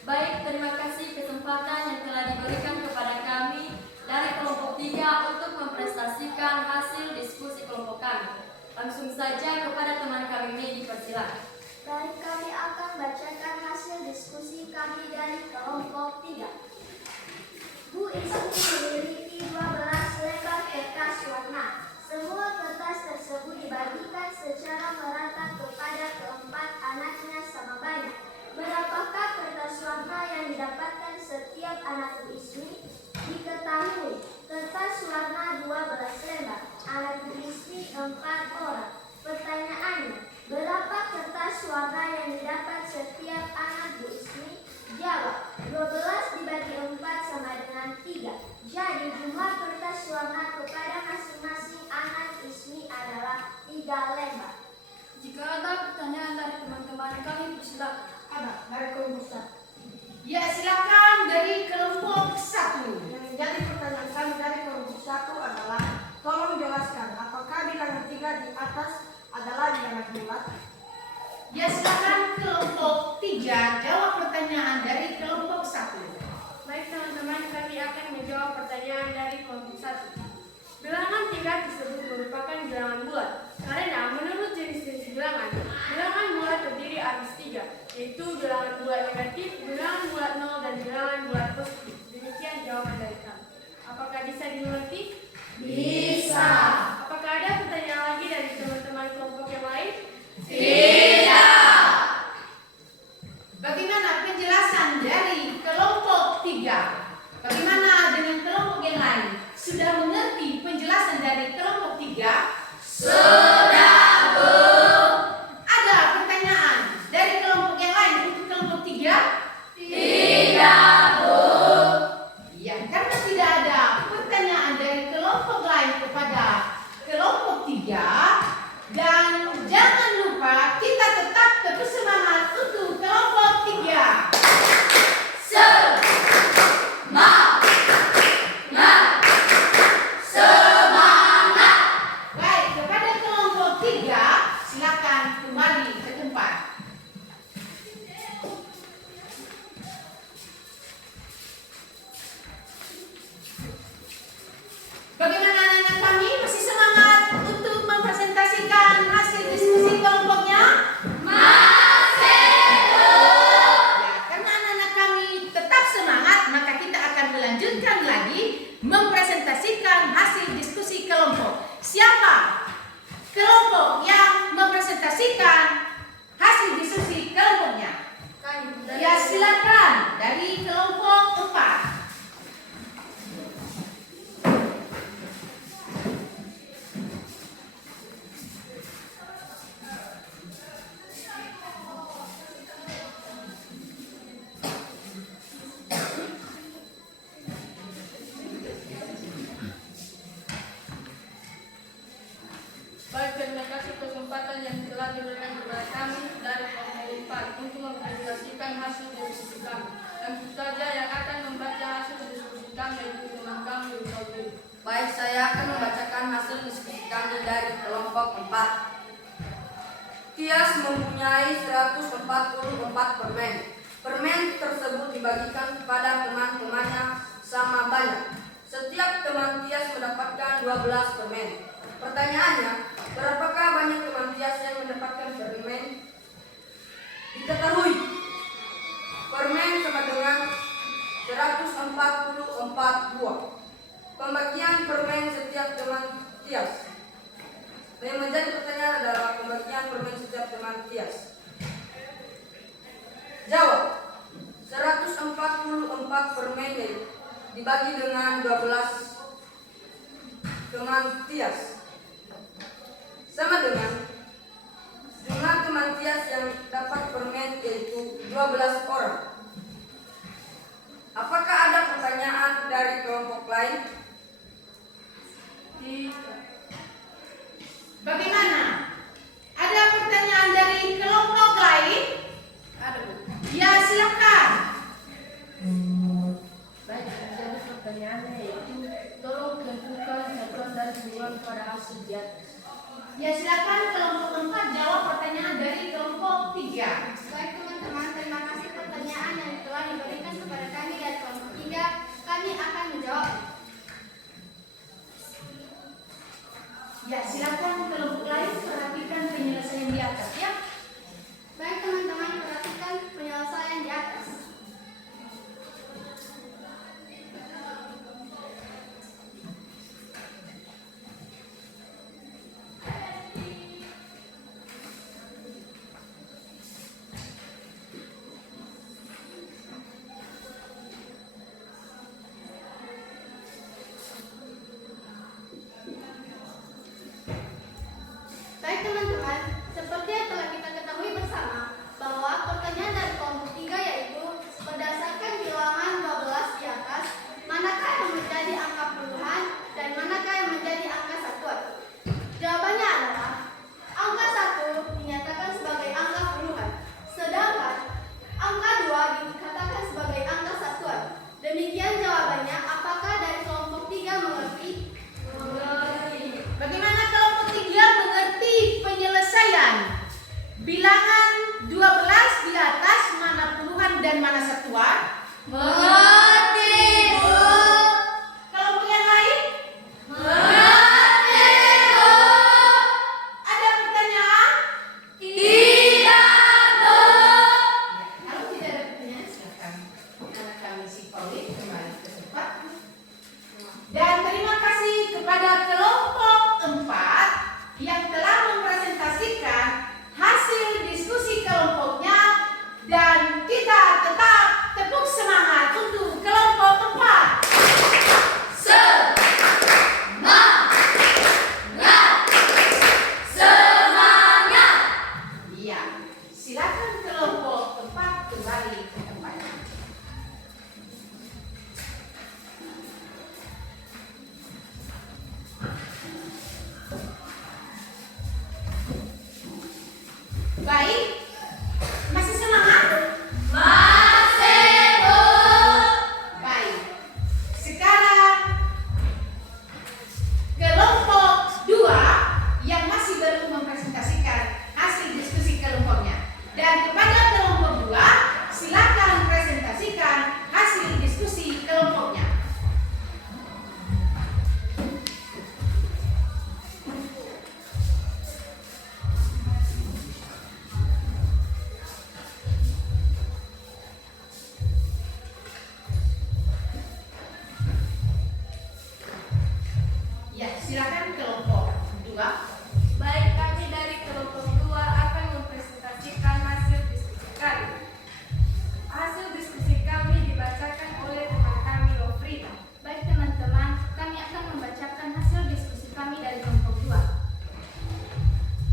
Baik, terima kasih kesempatan yang telah diberikan kepada kami dari kelompok 3 untuk mempresentasikan hasil diskusi kelompok kami. Langsung saja kepada teman kami ini dipersilakan. Baik, kami akan bacakan hasil diskusi kami dari kelompok 3. Bu Ismi memiliki 12 lembar kertas warna. Semua kertas tersebut dibagikan secara merata kepada keempat anaknya sama banyak. Berapakah kertas warna yang didapatkan setiap anak Bu Ismi? Diketahui, kertas warna 12 lembar, anak Bu Ismi 4 orang. Pertanyaannya, berapa kertas warna yang didapat setiap anak Bu Ismi? Jawab, 12 dibagi 4 sama dengan 3. Jadi jumlah kertas warna kepada masing-masing anak Ismi adalah 3 lembar. Jika ada pertanyaan dari teman-teman kami, silakan. Ada dari kelompok 1. Ya, silakan dari kelompok 1. Yang menjadi pertanyaan kami dari kelompok 1 adalah, tolong jelaskan apakah bilangan 3 di atas adalah bilangan bulat? Ya, silakan kelompok 3 jawab pertanyaan dari kelompok 1. Baik teman-teman, kami akan menjawab pertanyaan dari kelompok 1. Bilangan 3 tersebut merupakan bilangan bulat karena menurut jenis-jenis bilangan, bilangan bulat terdiri atas 3, yaitu bilangan bulat negatif, bilangan bulat 0, dan bilangan bulat positif. Demikian jawaban dari kami. Apakah bisa dimengerti? Bisa. Apakah ada pertanyaan lagi dari teman-teman kelompok yang lain? Tidak. Bagaimana penjelasan dari kelompok 3? Bagaimana dengan kelompok yang lain? Sudah mengerti penjelasan dari kelompok 3? Sudah, Bu. Ada pertanyaan dari kelompok yang lain untuk kelompok 3? Tidak, Bu. Ya, karena tidak ada pertanyaan dari kelompok lain kepada kelompok 3, dan jangan lupa kita tetap terus semangat untuk kelompok 3. Baik, kepada kelompok 3, silakan kembali ke tempat. Bagaimana anak-anak kami? Masih semangat untuk mempresentasikan hasil diskusi kelompoknya? Ya, karena anak-anak kami tetap semangat, maka kita akan melanjutkan lagi mempresentasikan hasil diskusi kelompok. Siapa kelompok yang mempresentasikan hasil diskusi kelompoknya? Ya, silakan dari kelompok 4. Baik, terima kasih kesempatan yang telah diberikan kepada kami dari kelompok 4 untuk mempresentasikan hasil diskusi kami. Tentu saja yang akan membaca hasil diskusi kami yaitu teman kami Utawi. Baik, saya akan membacakan hasil diskusi kami dari kelompok 4. Tias mempunyai 144 permen. Permen tersebut dibagikan kepada teman-temannya sama banyak. Setiap teman Tias mendapatkan 12 permen. Pertanyaannya, berapakah banyak teman Tias yang mendapatkan permen? Diketahui, permen sama dengan 144 buah. Pembagian permen setiap teman Tias. Yang menjadi pertanyaan adalah pembagian permen setiap teman Tias. Jawab, 144 permen dibagi dengan 12 teman Tias. Sama dengan jumlah teman Tias yang dapat bermain yaitu 12 orang. Apakah ada pertanyaan dari kelompok lain? Tidak. Bagaimana? Ada pertanyaan dari kelompok lain? Ada, Bu. Ya, silakan. Baik, jadi pertanyaannya yaitu tolong tentukan satuan dan hubungan pada hasil di atas. Ya, silakan kelompok 4 jawab pertanyaan dari kelompok 3. Baik teman-teman, terima kasih pertanyaan yang telah diberikan kepada kami dari kelompok 3. Kami akan menjawab. Ya, silakan kelompok lain perhatikan penyelesaian di atas ya. Baik teman-teman, perhatikan penyelesaian di atas. Baik teman-teman, seperti yang telah kita ketahui bersama bahwa pertanyaan dari kelompok 3 yaitu berdasarkan bilangan 12 di atas, manakah yang menjadi angka puluhan dan manakah yang menjadi angka satuan? Jawabannya adalah angka 1 dinyatakan sebagai angka puluhan, sedangkan angka 2 dikatakan sebagai angka satuan. Demikian jawabannya. Apakah dari kelompok 3 mengerti? Bagaimana kelompok 3 mengerti penyelesaian? Bilangan 12 di atas mana puluhan dan mana satuan? Mengerti, Bu. Kelompok yang lain? Mengerti, Bu. Ada pertanyaan? Tidak, Bu. Ya, kalau tidak ada pertanyaan silakan anak kami si Pauline kembali ke tempat. Dan terima kasih kepada kelompok 4 yang telah mempresentasikan hasil diskusi kelompoknya, dan kita tetap tepuk semangat untuk kelompok 4. Semangat. Iya, silakan kelompok 4 kembali ke tempatnya. Baik, masih semangat? Masih, Bu. Baik. Sekarang kelompok 2 yang masih belum mempresentasikan hasil diskusi kelompoknya. Dan kepada kelompok 2, silakan presentasikan hasil diskusi kelompoknya. Ya, silakan kelompok 2. Baik, kami dari kelompok 2 akan mempresentasikan hasil diskusi kami. Hasil diskusi kami dibacakan oleh teman kami Lofrida. Baik teman-teman, kami akan membacakan hasil diskusi kami dari kelompok 2.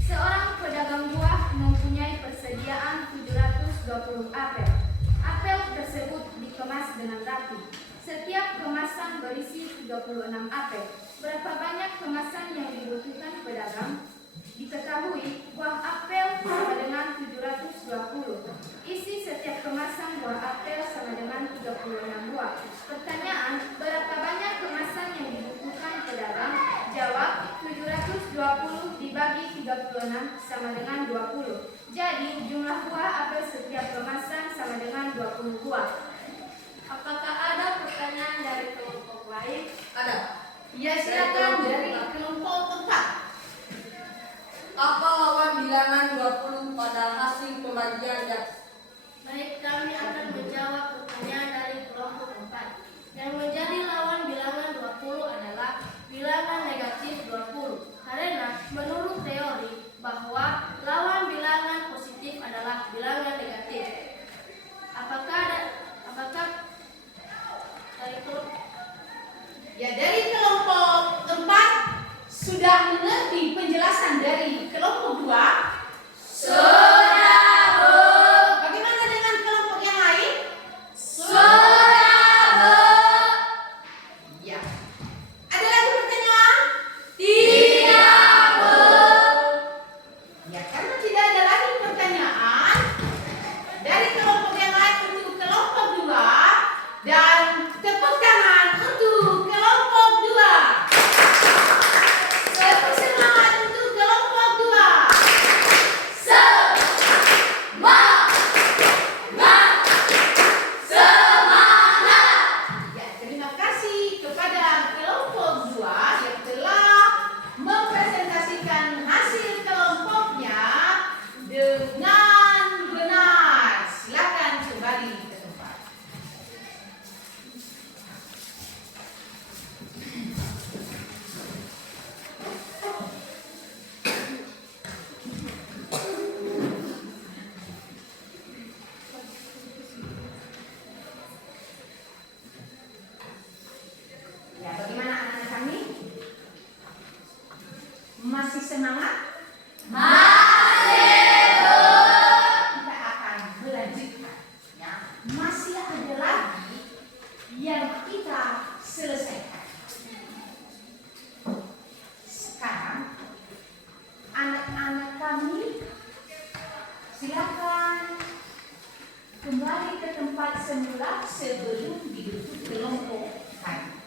Seorang pedagang buah mempunyai persediaan 720 apel. Apel tersebut dikemas dengan rapi. Setiap kemasan berisi 36 apel. Berapa banyak kemasan yang dibutuhkan pedagang? Diketahui buah apel sama dengan 720. Isi setiap kemasan buah apel sama dengan 36 buah. Pertanyaan, berapa banyak kemasan yang dibutuhkan pedagang? Jawab, 720 dibagi 36 sama dengan 20. Jadi, jumlah buah apel setiap kemasan sama dengan 20 buah. Apakah ada pertanyaan dari kelompok lain? Ada. Ya, silakan dari kelompok 4. Apa lawan bilangan 20 pada hasil pembagian di atas? Baik, kami akan menjawab pertanyaan dari kelompok 4. Yang menjadi lawan bilangan 20 adalah bilangan negatif 20. Karena menurut teori bahwa lawan bilangan positif adalah bilangan negatif. Apakah dari kelompok Ya, dari kelompok 4 semangat? Kita akan melanjutkan. Ya. Masih ada lagi yang kita selesaikan. Sekarang anak-anak kami silakan kembali ke tempat semula sebelum dibentuk kelompok kami.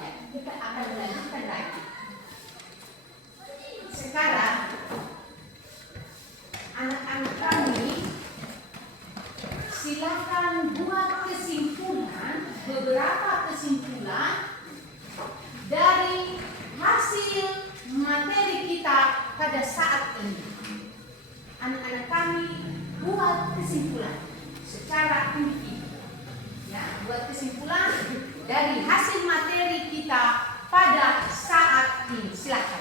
Ya, kita akan melanjutkan lagi. Sekarang anak-anak kami silakan buat kesimpulan, beberapa kesimpulan dari hasil materi kita pada saat ini. Anak-anak kami buat kesimpulan secara individu. Ya, buat kesimpulan dari hasil materi kita pada saat ini. Silakan.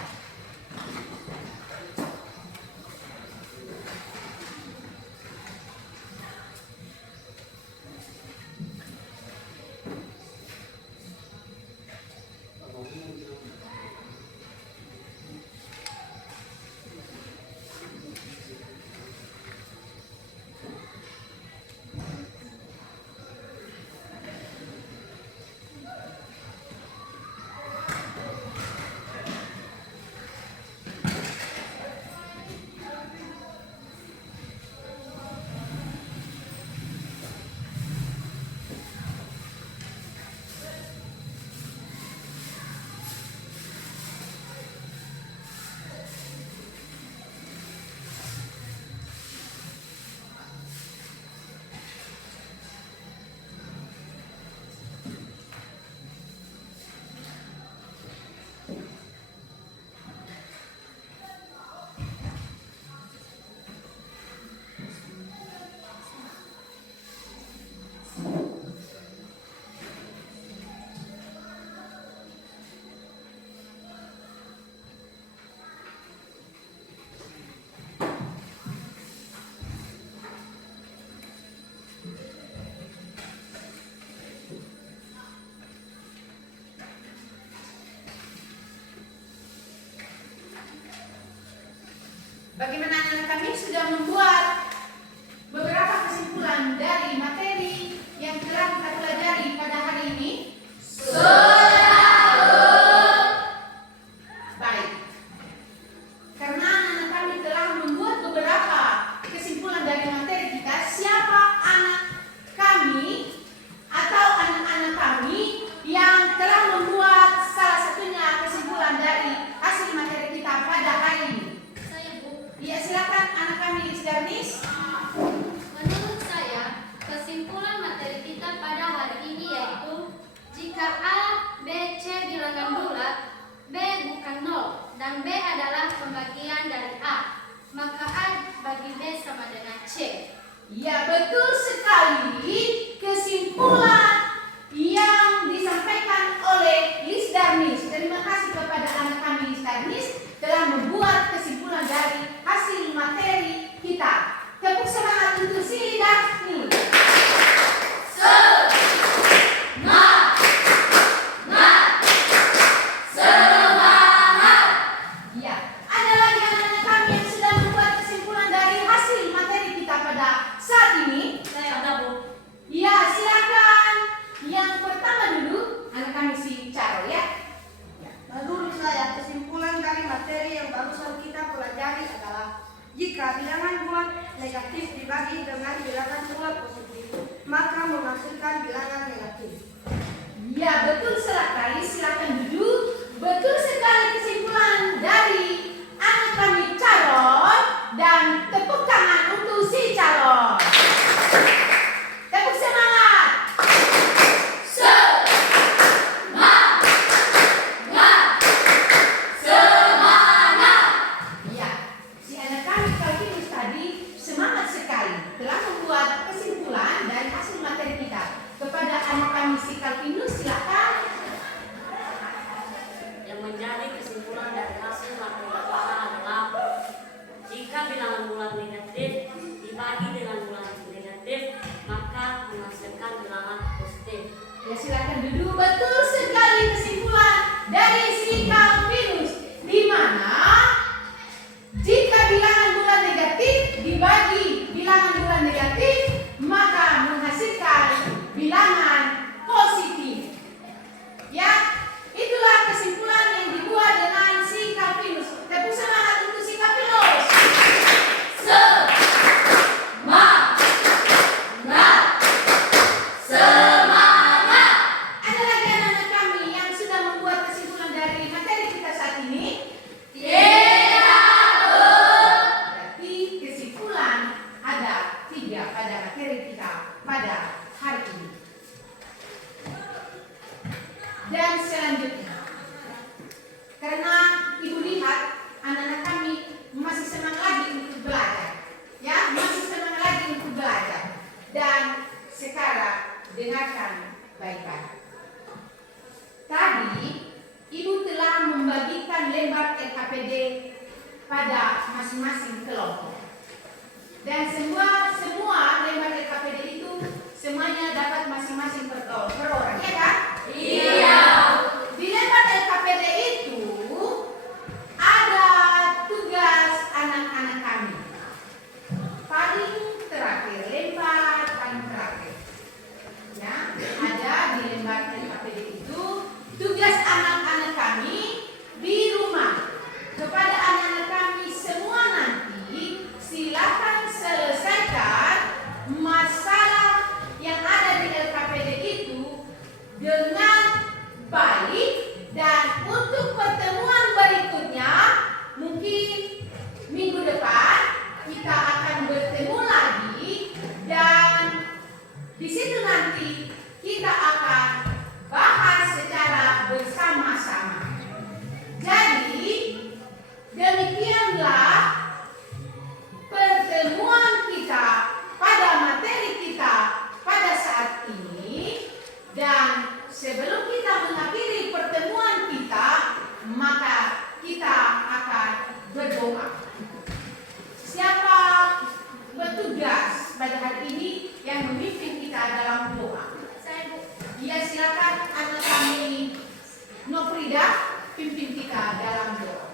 Bagaimana anak kami sudah membuat beberapa kesimpulan dari materi yang telah kita pelajari pada hari ini? Baik. Karena anak kami telah membuat beberapa kesimpulan dari materi kita, siapa anak kami atau anak-anak kami yang telah membuat salah satunya kesimpulan dari hasil materi kita pada hari ini? Ya, silakan anak kami Darnis. Menurut saya, kesimpulan materi kita pada hari ini yaitu jika A, B, C bilangan bulat, B bukan 0, dan B adalah pembagian dari A, maka A bagi B sama dengan C. Ya, betul sekali kesimpulan yang disampaikan oleh Lis Darnis. Terima kasih kepada anak kami Lis Darnis telah membuat kesimpulan dari hasil materi kita. Tepuk semangat untuk si Darnis. Ya, ada lagi anak-anak kami yang sudah membuat kesimpulan dari hasil materi kita pada saat ini. Ada, Bu. Ya, silakan. Yang pertama dulu, anak kami si Caro ya. Menurut saya, kesimpulan dari materi yang barusan kita pelajari adalah jika bilangan bulat negatif dibagi dengan bilangan bulat positif, maka menghasilkan bilangan negatif. Ya, betul sekali. Silakan duduk. Betul sekali kesimpulan dari anak kami Caron, dan tepuk tangan untuk si Caron. Tepuk semangat. Ya, si anak kami Calvinus tadi semangat sekali telah membuat kesimpulan dari hasil materi kita kepada anak kami silakan duduk. Betul sekali kesimpulan dari si Calvinus, di mana jika bilangan bulan negatif dibagi bilangan bulan negatif, maka menghasilkan bilangan positif. Ya, itulah kesimpulan yang dibuat dengan si Calvinus. Tepuk semangat untuk si Calvinus. Semangat! Ada lagi anak-anak kami yang sudah membuat kesimpulan dari materi kita saat ini? Berarti kesimpulan ada 3 pada materi kita pada hari ini. Dan selanjutnya, karena ibu lihat anak-anak kami masih senang lagi untuk belajar, ya, masih senang lagi untuk belajar. Dan sekarang dengarkan baik-baik. Tadi ibu telah membagikan lembar LKPD pada masing-masing kelompok. Dan semua lembar LKPD itu semuanya dapat masing-masing per orang, ya kan? Iya. Di lembar LKPD itu ada tugas anak-anak kami. Paling terakhir, lembar paling terakhir. Ya, ada di lembar LKPD itu tugas anak-anak kami di rumah. Kepada anak-anak kami semua nanti silakan selesaikan masalah yang ada di LKPD itu dengan baik, dan untuk pertemuan berikutnya mungkin minggu depan kita akan bertemu lagi, dan di situ nanti kita akan bahas secara bersama-sama. Jadi demikianlah pertemuan kita pada materi kita pada saat ini. Dan sebelum kita mengakhiri pertemuan kita, maka kita akan berdoa. Siapa bertugas pada hari ini yang memimpin kita dalam doa? Saya, Bu. Ya, silakan anak kami Nofrida pimpin kita dalam doa.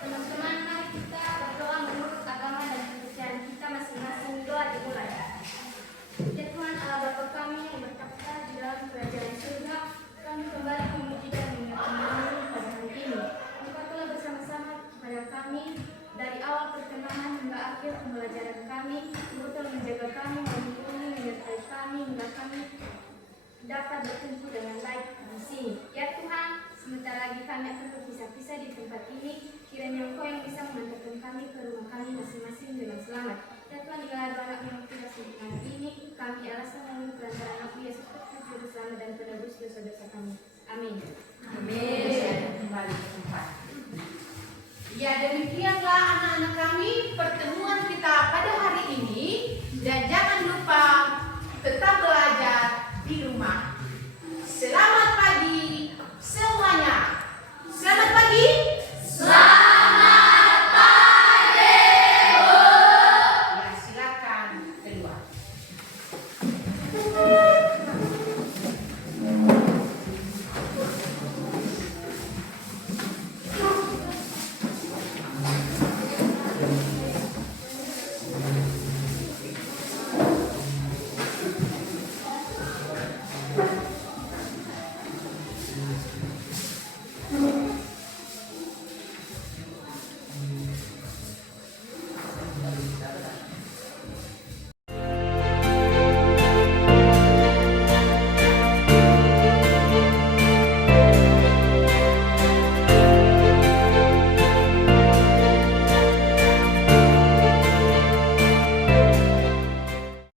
Teman-teman, mari kita berdoa menurut agama dan kepercayaan kita masing-masing. Doa dimulai. Ya Tuhan Allah Bapa kami yang bertakhta di dalam kerajaan surga, kami kembali memuji dan mengingatkan Nama-Mu pada hari ini. Engkau telah bersama-sama kepada kami dari awal perkenalan hingga akhir pembelajaran kami. Engkau telah menjaga kami, melindungi, menyertai kami hingga kami dapat berkumpul dengan baik di sini. Ya Tuhan, sebentar lagi kami akan berpisah-pisah di tempat ini. Kiranya Engkau yang bisa mengantarkan kami ke rumah kami masing-masing dengan selamat. Ya Tuhan, jika ada anak yang tidak sempurna ini, kami alasan memohon perantara Anakmu Yesus Kristus, Juru Selamat dan penebus dosa-dosa kami. Amin. Amin. Kembali ke tempat. Ya, demikianlah anak-anak kami pertemuan kita